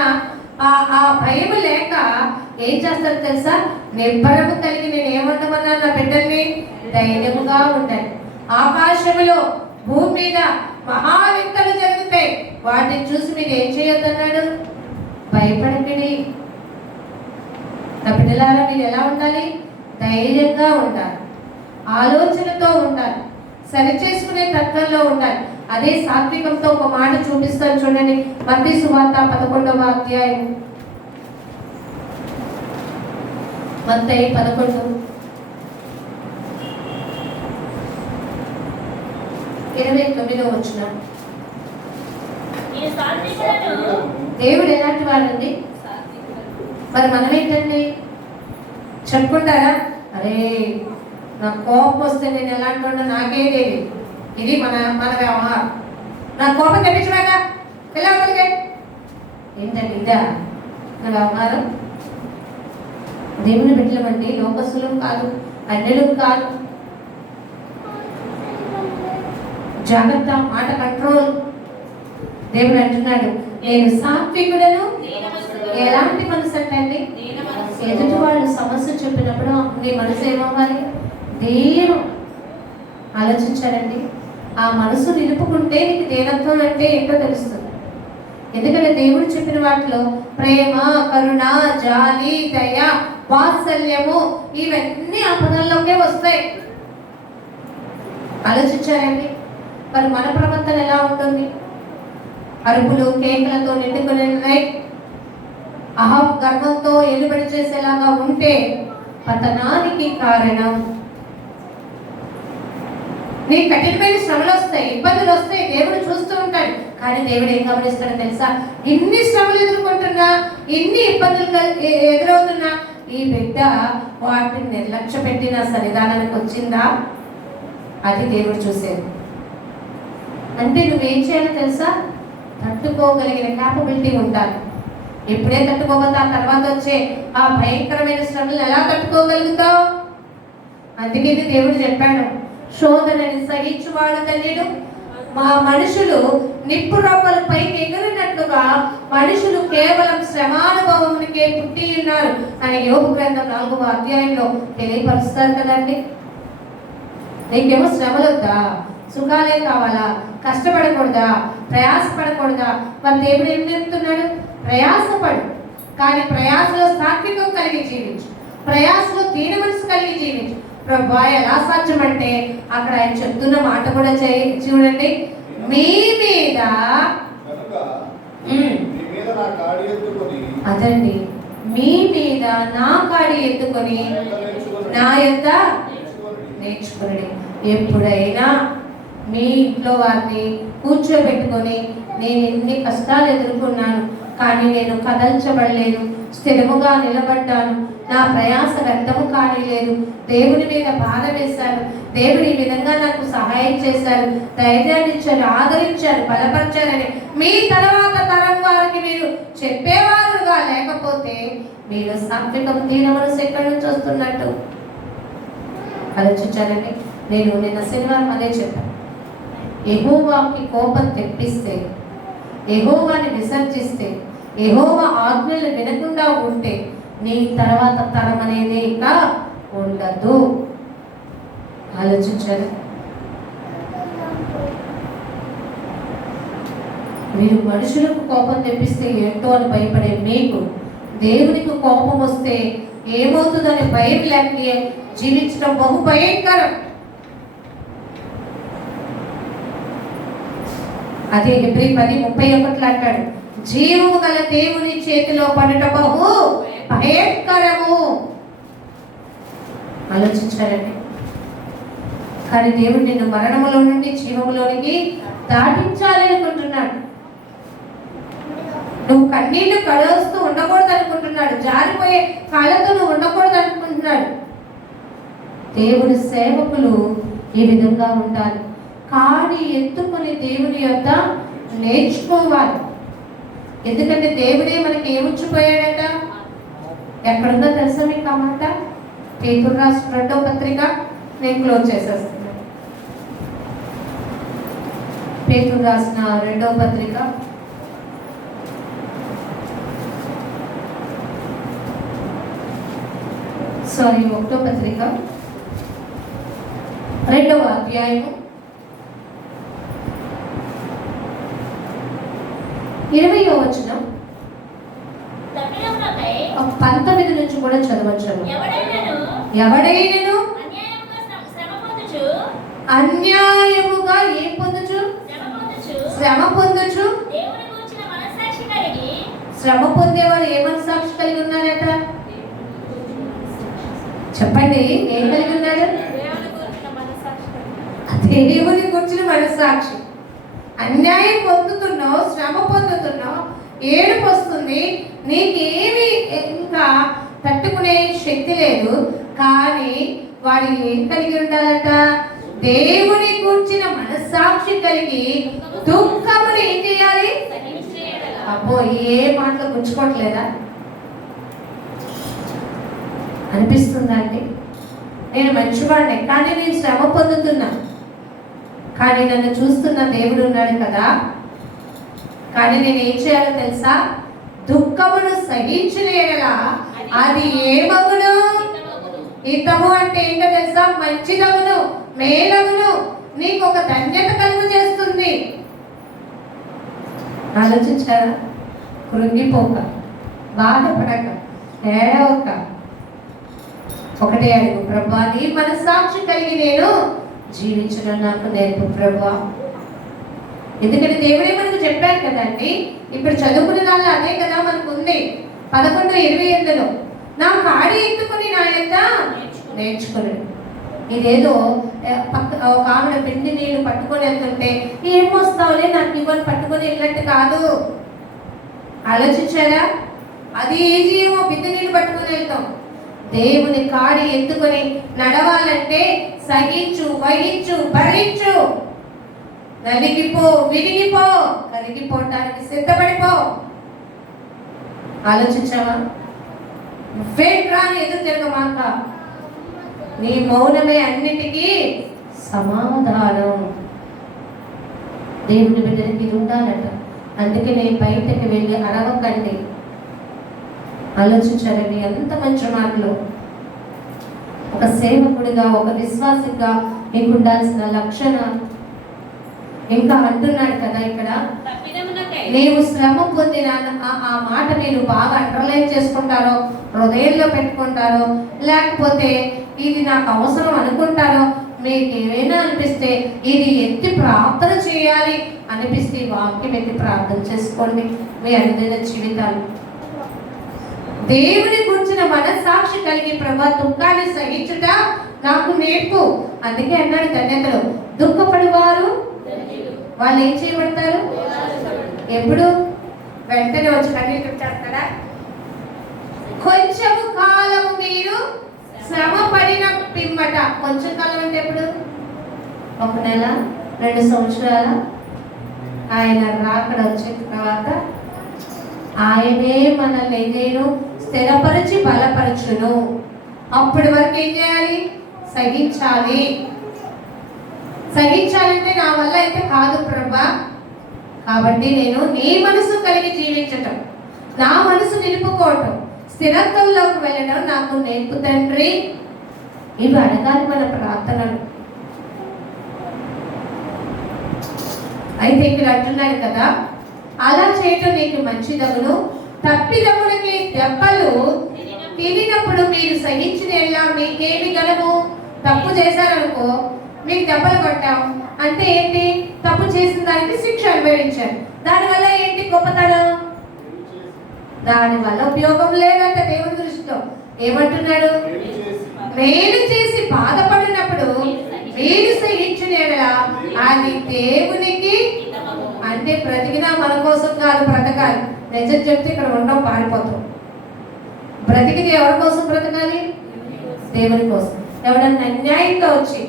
ఆ భయము లేక ఏం చేస్తారు తెలుసా? నిబ్బరము కలిగి నేను ఏమంటామన్నా నా బిడ్డల్ని ధైర్యముగా ఉండాలి. ఆకాశములో భూమి మీద మహావింతలు జరుగుతాయి, వాటిని చూసి మీరు ఏం చేయొద్దన్నాడు? భయపడకండి. నా బిడ్డలారా మీరు ఎలా ఉండాలి? ధైర్యంగా ఉండాలి, ఆలోచనతో ఉండాలి, సరిచేసుకునే తత్వంలో ఉండాలి. అదే సాత్వికంతో ఒక మాట చూపిస్తాను చూడండి. మత్తయి సువార్త 11వ అధ్యాయం, మత్తయి 11:29 వచ్చిన. దేవుడు ఎలాంటి వాడండి? మరి మనం ఏంటండి చెప్పుకుంటారా? అరే నాకు కోపం వస్తే నేను ఎలాంటి వాడినా నాకే తెలియదు. ఇది మన వ్యవహారం. నా కోపం తెప్పించడాక ఎలా ఉండదు ఏంటండి ఇదా నా వ్యవహారం? దేవుని బిడ్డలమండి, లోకస్తులు కాదు, అన్యులు కాదు. జాగ్రత్త, మాట కంట్రోల్. దేవుడు అంటున్నాడు నేను సాత్వికుడను. ఎలాంటి మనసు అంటే ఎదుటి వాళ్ళు సమస్య చెప్పినప్పుడు నీ మనసు ఏమవ్వాలి? దేవం. ఆలోచించారండి. ఆ మనసు నిలుపుకుంటే నీకు దేవత్వం అంటే ఏంటో తెలుస్తుంది. ఎందుకంటే దేవుడు చెప్పిన వాటిలో ప్రేమ, కరుణ, జాలి, దయ, వాత్సల్యము ఇవన్నీ ఆ పదాల్లోకే వస్తాయి. ఆలోచించారండి. మరి మన ప్రవర్తన ఎలా ఉంటుంది? అరుపులు, కేకలతో నిండుకునే అహం గర్వంతో ఎలుబడి చేసేలాగా ఉంటే పతనానికి కారణం. నీ కఠినమైన శ్రమలు వస్తాయి, ఇబ్బందులు వస్తాయి, దేవుడు చూస్తూ ఉంటాడు. కానీ దేవుడు ఏం గమనిస్తాడో తెలుసా? ఇన్ని శ్రమలు ఎదుర్కొంటున్నా, ఇన్ని ఇబ్బందులు ఎదురవుతున్నా ఈ బిడ్డ వాటిని నిర్లక్ష్య పెట్టిన సన్నిధానానికి వచ్చిందా? అది దేవుడు చూసేది. అంటే నువ్వేం చేయాలో తెలుసా? తట్టుకోగలిగిన క్యాపబిలిటీ ఉండాలి. ఎప్పుడే తట్టుకోగలుగుతా ఆ తర్వాత వచ్చే ఆ భయంకరమైన శ్రమలను ఎలా తట్టుకోగలుగుతావు? అందుకే దేవుడు చెప్పాడు, శోధనని సహించువాడు ధన్యుడు. మా మనుషులు నిప్పు రవ్వల పైకి ఎగురినట్లుగా మనుషులు కేవలం శ్రమానుభవమునికే పుట్టి ఉన్నారు అని యోబు గ్రంథం 4వ అధ్యాయంలో తెలియపరుస్తారు కదండి. నీకేమో శ్రమలొద్దా? సుఖాలే కావాలా? కష్టపడకూడదా? ప్రయాసపడకూడదా? మరి దేవుడు ఏం చెప్తున్నాడు? ప్రయాసపడు, కానీ ప్రయాసలో సాత్వికం కలిగి జీవించు, ప్రయాసలో దీన మనసు కలిగి జీవించు. ప్రభా ఎలా సాధ్యం అంటే అక్కడ ఆయన చెప్తున్న మాట కూడా చూడండి. మీ మీద అదండి, మీ మీద నా కాడి ఎత్తుకొని నా యొక్క నేర్చుకుని. ఎప్పుడైనా మీ ఇంట్లో వారిని కూర్చోబెట్టుకొని నేను ఎన్ని కష్టాలు ఎదుర్కొన్నాను, కానీ నేను కదల్చబడలేదు, స్థిరముగా నిలబడ్డాను, నా ప్రయాస వ్యర్థము కానిలేదు, దేవుని మీద బాధ వేశాను, దేవుడు ఈ విధంగా నాకు సహాయం చేశారు, ధైర్యాన్ని ఇచ్చారు, ఆదరించారు, బలపరిచారని మీ తర్వాత తరం వారికి మీరు చెప్పేవారుగా లేకపోతే మీరు సాత్వికం దీన మనసు ఎక్కడి నుంచి వస్తున్నట్టు ఆలోచించారండి. నేను నిన్న శనివారం అదే చెప్పాను. యెహోవాకి కోపం తెప్పిస్తే, యెహోవాని విసర్జిస్తే, యెహోవా ఆజ్ఞలు వినకుండా ఉంటే నీ తర్వాత తరం అనేది ఇంకా ఉండదు. ఆలోచించారు. మీరు మనుషులకు కోపం తెప్పిస్తే ఏంటో అని భయపడే మీకు దేవునికి కోపం వస్తే ఏమవుతుందని భయం లేక జీవించడం బహు భయంకరం. అదే హెబ్రీ 10:31 అంటాడు, జీవము గల దేవుని చేతిలో పడట బహు భయంకరము. ఆలోచించారండి. కానీ దేవుడు నిన్ను మరణములో నుండి జీవములోనికి దాటించాలి అనుకుంటున్నాడు. నువ్వు కన్నీళ్లు కడుస్తూ ఉండకూడదు అనుకుంటున్నాడు. జారిపోయే కాళ్ళతో నువ్వు ఉండకూడదు అనుకుంటున్నాడు. దేవుడి సేవకులు ఈ విధంగా ఉండాలి. కాడి ఎత్తుకొని దేవుని యొద్ద నేర్చుకోవాలి. ఎందుకంటే దేవుడే మనకి ఏముచ్చిపోయాడట? ఎక్కడుందో తెలుసా మీకు ఆ మాట? పేతురు రాసిన 2వ పత్రిక, నేను క్లోజ్ చేసేస్తున్నాను. పేతురు రాసిన 2వ పత్రిక, సారీ 1వ పత్రిక 2వ అధ్యాయము 20వ వచనం 19 నుంచి కూడా చదవచ్చు. ఎవడైనను అన్యాయముగా ఏం పొందుచు? శ్రమ పొందుచు. శ్రమ పొందేవాడు ఏ మనస్సాక్షి కలిగి ఉన్నారట? చెప్పండి, ఏం కలిగి ఉన్నాడు? దేవుని గురించిన మనస్సాక్షి. అన్యాయం పొందుతున్నావు, శ్రమ పొందుతున్నావు, ఏడుపు వస్తుంది, నీకేమి ఇంకా తట్టుకునే శక్తి లేదు. కానీ వాడు ఏం కలిగి ఉండాలట? దేవుని గురించిన మనస్సాక్షి కలిగి దుఃఖముని ఏం చేయాలి? అబ్బో, ఏ మాటలు గుచ్చుకోవట్లేదా అనిపిస్తుందా అండి? నేను మంచివాడినే, కానీ నేను శ్రమ పొందుతున్నా. కానీ నన్ను చూస్తున్న దేవుడు ఉన్నాడు కదా. కానీ నేను ఏం చేయాలో తెలుసా? దుఃఖమును సహించిన ఎడల అది ఏమగును? హితము అంటే ఏంటో తెలుసా? మంచిదగును, మేలగును, నీకు ఒక ధన్యత కలుగు చేస్తుంది. ఆలోచించారా? కృంగిపోక, బాధపడక, ఏడవక, ఒకటే అడుగు, ప్రభా నీ మనస్సాక్షి కలిగి నేను జీవించడం నాకు నేర్పు ప్రభా. ఎందుకంటే దేవుడే మనకు చెప్పాడు కదండి. ఇప్పుడు చదువుకునే దానిలో అదే కదా మనకు ఉంది. 11:28 నా కాడి ఎత్తుకుని నా యొక్క నేర్చుకుని. ఇదేదో ఒక ఆవిడ బింది నీళ్ళు పట్టుకొని వెళ్తుంటే ఏం వస్తావులే నాకు ఇవ్వని పట్టుకొని వెళ్ళినట్టు కాదు. ఆలోచించారా? అది ఈజీ ఏమో, బింది నీళ్ళు పట్టుకొని వెళ్తాం. దేవుని కాడి ఎత్తుకొని నడవాలంటే సహించు, వహించు, భరించు, నలిగిపో, విరిగిపో, కరిగిపోవటానికి సిద్ధపడిపో. ఆలోచించావా? వేట్రాని ఎదురు తిరగమాక, నీ మౌనమే అన్నిటికీ సమాధానం. దేవుని బిడ్డలకి ఇది ఉండాలట. అందుకే నేను బయటకు వెళ్ళి అరవకండి. ఆలోచించారండి, ఎంత మంచి మాటలు. ఒక సేవకుడిగా, ఒక విశ్వాసిగా నీకు ఉండాల్సిన లక్షణాలు. ఇంకా అంటున్నాడు కదా ఇక్కడ, నీవు శ్రమ పొందిన ఆ మాట మీరు బాగా అండర్లైన్ చేసుకుంటారో, హృదయంలో పెట్టుకుంటారో, లేకపోతే ఇది నాకు అవసరం అనుకుంటారో, మీకు ఏమైనా అనిపిస్తే ఇది ఎత్తి ప్రార్థన చేయాలి అనిపిస్తే వాక్యం ఎత్తి ప్రార్థన చేసుకోండి. మీ అనుదిన జీవితాలు దేవుని గురించిన మనస్సాక్షి కలిగి, ప్రభా దుఃఖాన్ని సహించుట నాకు నేర్పు. అందుకే అన్నాడు ధన్యతలు. దుఃఖపడివారు వాళ్ళు ఏం చేయబడతారు? ఎప్పుడు? వెంటనే వచ్చి కన్నీరు చేస్తాడా? కొంచెము కాలము మీరు శ్రమ పడిన పిమ్మట. కొంచెం కాలం అంటే ఎప్పుడు? 1 నెల, 2 సంవత్సరాల? ఆయన రాకడ వచ్చిన తర్వాత ఆయనే మనల్ని ఏదేను స్థిరపరిచి బలపరచును. అప్పటి వరకు ఏం చేయాలి? సహించాలి. సహించాలంటే నా వల్ల అయితే కాదు ప్రభా. కాబట్టి నేను నీ మనసు కలిగి జీవించటం, నా మనసు నిలుపుకోవటం, స్థిరత్వంలోకి వెళ్ళడం నాకు నేర్పు తండ్రి. ఇవి అడగాలి మన ప్రార్థనలు. అయితే ఇక్కడ అంటున్నాడు కదా, అలా చేయటం నీకు మంచిదగును. తప్పిదములకి దెబ్బలు తినినప్పుడు మీరు సహించిన ఎలా మీకేమి గలము? తప్పు చేశారనుకో, మీకు దెబ్బలు కొట్టాం అంటే ఏంటి? తప్పు చేసిన దానికి శిక్ష అనుభవించారు. దానివల్ల ఏంటి గొప్పతనం? దాని వల్ల ఉపయోగం లేదంట దేవుని దృష్టిలో. ఏమంటున్నాడు? మేలు చేసి బాధపడినప్పుడు మేలు సహించిన యెడల అది దేవునికి, అంటే బ్రతికినా మన కోసం కాదు బ్రతకాలి. నిజం చెప్తే ఇక్కడ ఉండడం పారిపోతాం. బ్రతికితే ఎవరి కోసం బ్రతకాలి? దేవుని కోసం. ఎవరైనా అన్యాయంగా వచ్చి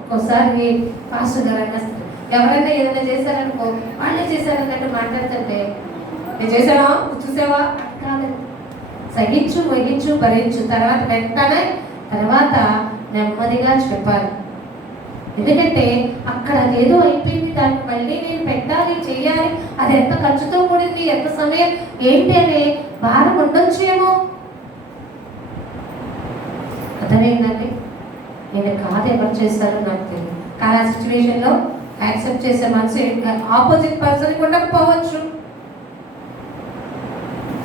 ఒక్కోసారి పాస్టర్ గారు అన్న ఎవరైనా ఏదైనా చేశారనుకో, వాళ్ళే చేశారన్నట్టు మాట్లాడుతుంటే నేను చేశావా, చూసావా కాదండి. సహించు, వహించు, భరించు, తర్వాత నెమ్మదిగా చెప్పాలి. ఎందుకంటే అక్కడ అదేదో అయిపోయింది, దాన్ని మళ్ళీ నేను పెట్టాలి, చెయ్యాలి, అది ఎంత ఖర్చుతో కూడింది, ఎంత సమయం ఏంటి అనే భారం ఉండొచ్చేమో. అర్థమైందండి? నేను కాదు ఎవరు చేస్తారో నాకు తెలియదు, కానీ ఆ సిచ్యువేషన్లో యాక్సెప్ట్ చేసే మనసు ఆపోజిట్ పర్సన్ ఉండకపోవచ్చు.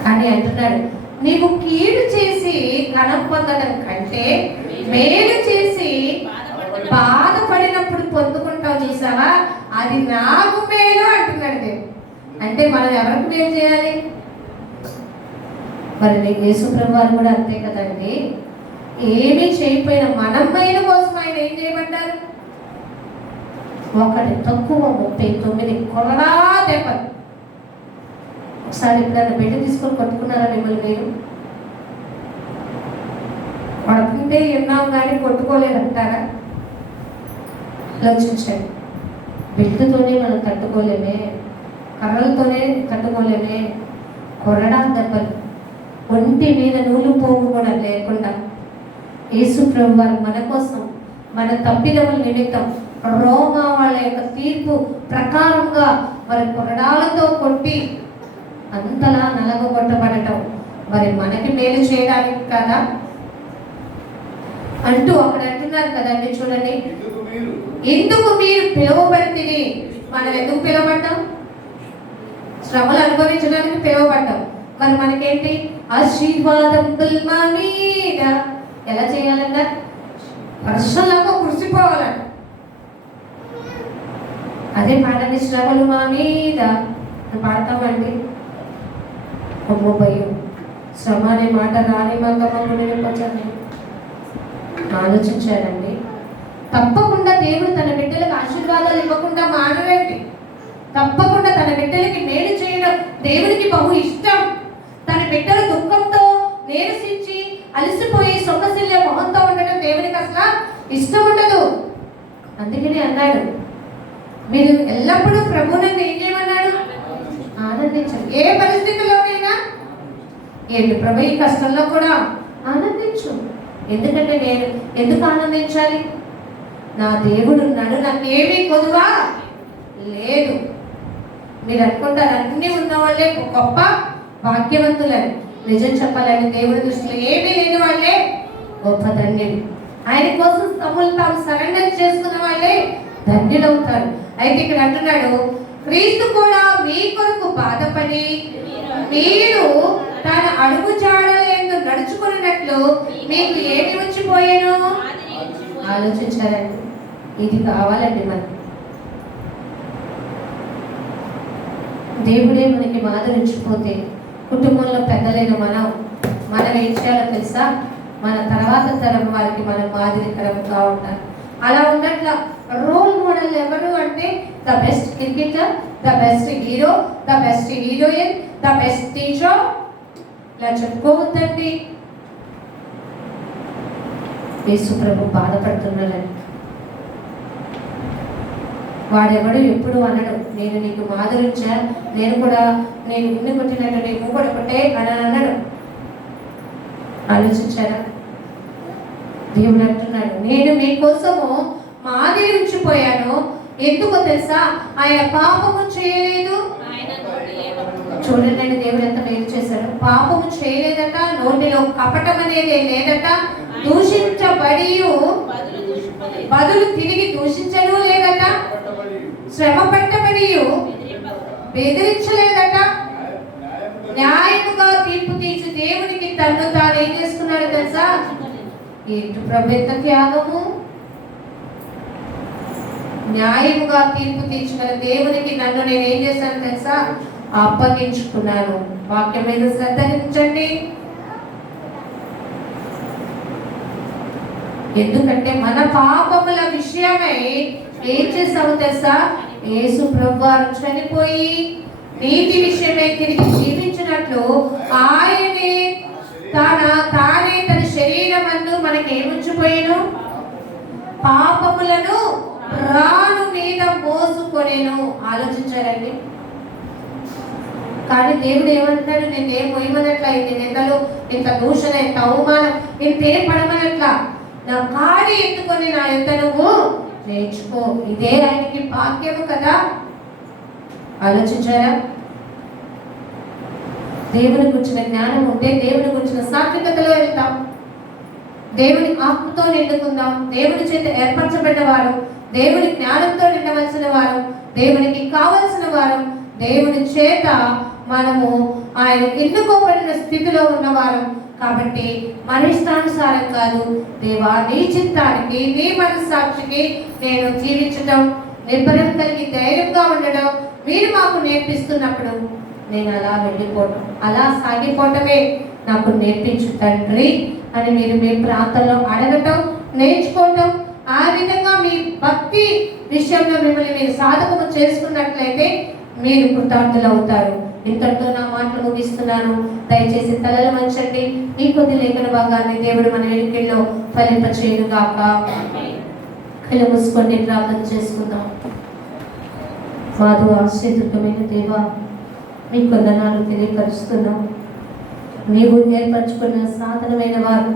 కానీ అంటున్నాడు, నీవు కీడు చేసి ఘనం పొందడం కంటే మేలు చేసి బాధపడినప్పుడు పొందుకుంటావు చూసావా, అది నాకు మేలు అంటున్నాడు దేవుడు. అంటే మనం ఎవరికి మేలు చేయాలి? మరి యేసుప్రభు వారు కూడా అంతే కదండి. ఏమీ చేయకపోయినా మనం మేలు కోసం ఆయన ఏం చేయమంటారు? ఒకటి తక్కువ 39 కొరడా దెబ్బలు. ఒకసారి ఎప్పుడైనా బిడ్డ తీసుకొని కొట్టుకున్నారా మిమ్మల్ని మీరు? కొడుకుంటే విన్నాం కానీ కొట్టుకోలేదంటారా? ఆలోచించండి. బిడ్డతోనే మనం తట్టుకోలేమే, కర్రలతోనే తట్టుకోలేమే. కొరడా దెబ్బలు, ఒంటి మీద నూలు పోగు కూడా లేకుండా యేసు ప్రభు వారు మన కోసం, మన తప్పిదముల నిమిత్తం రోమా వాళ్ళ యొక్క తీర్పు ప్రకారంగా మరి కొరడాలతో కొట్టి అంతలా నలగొట్టబడటం మరి మనకి మేలు చేయడానికి కదా అంటూ అక్కడ అంటున్నారు కదండి. చూడండి, ఎందుకు మీరు పిలువబడితే, మనం ఎందుకు పిలువబడ్డాం? శ్రమలు అనుభవించడానికి పిలువబడ్డాం. మరి మనకేంటి? ఆశీర్వాదం మీద ఎలా చేయాలన్న వర్షంలాగా కురిసిపోవాలంట. అదే పాడండి, శ్రమలు మా మీద పాడతామండి. అమ్మో భయం, శ్రమ అనే మాట రాని మంగమ్మని ఆలోచించారండి. తప్పకుండా దేవుడు తన బిడ్డలకు ఆశీర్వాదాలు ఇవ్వకుండా మానరండి. తప్పకుండా తన బిడ్డలకి మేలు చేయడం దేవునికి బహు ఇష్టం. తన బిడ్డలు దుఃఖంతో నీరసించి అలసిపోయి సొమ్మసిల్లే మొహంతో ఉండడం దేవునికి అసలు ఇష్టం ఉండదు. అందుకని అన్నాడు, మీరు ఎల్లప్పుడూ ప్రభువుని ఏం చేయమన్నాడు? ఆనందించండి. ఏ పరిస్థితుల్లోనైనా ఏంటి ప్రభు, ఈ కష్టంలో కూడా ఆనందించు. ఎందుకంటే నేను ఎందుకు ఆనందించాలి? నా దేవుడు ఉన్నాడు, నాకేమీ కొదువా లేదు. మీరు అనుకుంటారు అన్నీ ఉన్నవాళ్ళే గొప్ప భాగ్యవంతులని. నిజం చెప్పాలని దేవుడి దృష్టిలో ఏమీ లేని వాళ్ళే గొప్ప ధన్యులు. ఆయన కోసం తమను తాము సరెండర్ చేసుకున్న వాళ్ళే ధన్యులవుతారు. అయితే ఇక్కడ అంటున్నాడు, క్రీస్తు కూడా మీ కొరకు బాధపడి మీరు తన అడుగు జాడలేందు నడుచుకున్నట్లు మీకు ఏమి వచ్చిపోయాను ఆలోచించారండి. ఇది కావాలండి మనకి. దేవుడే మనకి మాదిరించిపోతే కుటుంబంలో పెద్దలైన మనం ఏం చేయాలో తెలుసా? మన తర్వాత తరం వారికి మనం మాదిరికరంగా ఉంటారు. అలా ఉన్నట్ల రోల్ మోడల్ ఎవరు అంటే the best cricketer, the best hero, the best heroine, the best teacher, ఇలా చెప్పుకోవద్దండి. యేసు ప్రభు బాధపడుతున్నాడని వాడెవడు ఎప్పుడు అనడు, నేను నీకు మాదిరించా, నేను ఇన్ని కొట్టినట్టు నీకు కూడా కొట్టే అని అన్నాడు. ఆలోచించారా? దేవుడు అంటున్నాడు, నేను మీకోసము మాదిరి ఉంచిపోయాను. ఎందుకో తెలుసా? ఆయన పాపము చేయలేదు. చూడండి దేవుడు ఎంత మేలు చేశాడు. పాపము చేయలేదట, నోటిలో కపటం అనేది లేదట, దూషించబడి బదులు తిరిగి దూషించను లేదట, శ్రమ పట్టబడి బెదిరించలేదట, న్యాయముగా తీర్పు తీర్చి దేవునికి తను తాను ఏం చేసుకున్నాడు తెలుసా? ఏంటి ప్రభు ఎంత త్యాగము! న్యాయముగా తీర్పు తీర్చగల దేవునికి నన్ను నేను ఏం చేశాను తెలుసా? అప్పగించుకున్నాను. వాక్యం మీద శ్రద్ధ వహించండి. ఎందుకంటే మన పాపముల విషయమై ఏం చేస్తామో తెలుసా? యేసు ప్రభువారు చనిపోయి నీతి విషయమై తిరిగి జీవించినట్లు ఆయనే తానే తన శరీరమందు మనకేముంచిపోయాను? పాపములను రాను మీద మోసుకొనేను. ఆలోచించారండి. కానీ దేవుడు ఏమంటాడు? నేను ఏం మొయ్యమనట్లా, ఇంత నిందలు, ఇంత దూషణ, ఇంత అవమానం, ఇంతేం పడమనట్లా, నా కాడి ఎత్తుకొని నా యొక్క నువ్వు నేర్చుకో. ఇదే ఆయనకి భాగ్యము కదా. ఆలోచించారా? దేవుని గురించిన జ్ఞానం ఉంటే దేవుని గురించిన సాత్వికతలో వెళ్తాం. దేవుని ఆత్మతో నిండుకుందాం. దేవుని చేత ఏర్పరచబడిన వారు, దేవుని జ్ఞానంతో నిండవలసిన వారు, దేవునికి కావలసిన వారు, దేవుని చేత మనము ఆయన ఎన్నుకోబడిన స్థితిలో ఉన్నవారు. కాబట్టి మన ఇష్టానుసారం కాదు, దేవా నీ చిత్తానికి, నీ మనస్సాక్షికి నేను జీవించడం, నిర్భరం కలిగి ధైర్యంగా ఉండడం మీరు మాకు నేర్పిస్తున్నప్పుడు నేను అలా వెళ్ళిపోవటం, అలా సాగిపోవటమే నాకు నేర్పించు తండ్రి అని మీరు మీ ప్రాంతంలో అడగటం, నేర్చుకోవటం. ఆ విధంగా మీ భక్తి విషయంలో మిమ్మల్ని మీరు సాధకము చేసుకున్నట్లయితే మీరు కృతార్థులు అవుతారు. ఇంతటితో నా మాటలు ముగిస్తున్నాను. దయచేసి తలలు వంచండి. ఈ కొద్ది లేఖన భాగాన్ని దేవుడు మన వెనుకల్లో ఫలింప చేయనుగాక. కళ్ళు మూసుకొని ప్రార్థన చేసుకుందాం. మాధు ఆశ్చర్యకరమైన దేవా, మీ కొందనాలు తెలియపరుస్తున్నాం. నీవు ఏర్పరచుకున్న సాధనమైన వారు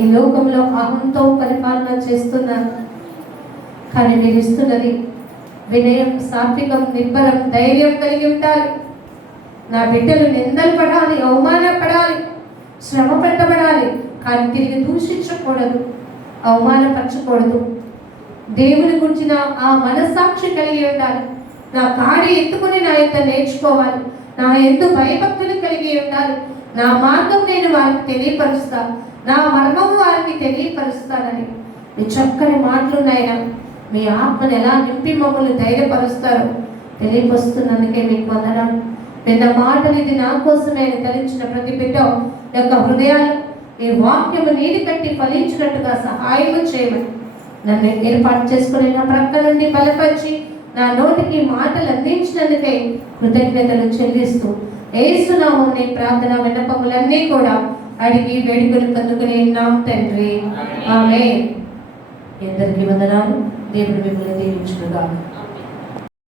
ఈ లోకంలో అహంతో పరిపాలన చేస్తున్నారు. కానీ మీరు ఇస్తున్నది వినయం, సాత్వికం, నిబ్బరం, ధైర్యం కలిగి ఉండాలి. నా బిడ్డలు నిందలు పడాలి, అవమానపడాలి, శ్రమ పెట్టబడాలి, కానీ తిరిగి దూషించకూడదు, అవమానపరచకూడదు. దేవుని గురించిన ఆ మనస్సాక్షి కలిగి ఉండాలి. నా కాడి ఎత్తుకుని నా యొక్క నేర్చుకోవాలి. నా ఎందు భయభక్తులు కలిగి ఉండాలి. నా మార్గం నేను వారికి తెలియపరుస్తాను, నా మర్మం వారికి తెలియపరుస్తానని మీ చక్కని మాటలున్నాయన. మీ ఆత్మను ఎలా నింపి మమ్మల్ని ధైర్యపరుస్తారో తెలియపరుస్తున్నందుకే మీకు వందనాలు. పెద్ద మాటలు ఇది నా కోసమే తలించిన ప్రతి బిడ్డ యొక్క హృదయాలు ఈ వాక్యము నీరు కట్టి ఫలించినట్టుగా సహాయము చేయమని నన్ను ఏర్పాటు చేసుకుని నా ప్రక్క నుండి బలపరిచి నా నోటికి మాటలు అందించినందుకే కృతజ్ఞతలు చెల్లిస్తూ యేసునామం నీ ప్రార్థన విన్నపములన్నీ కూడా అడిగి వేడుకలు పొందుకుని ఉన్నాం తండ్రి. ఆమేన్. అందరికీ వందనాలు. దేవుడు మిమ్మల్ని దీవించునుగాక.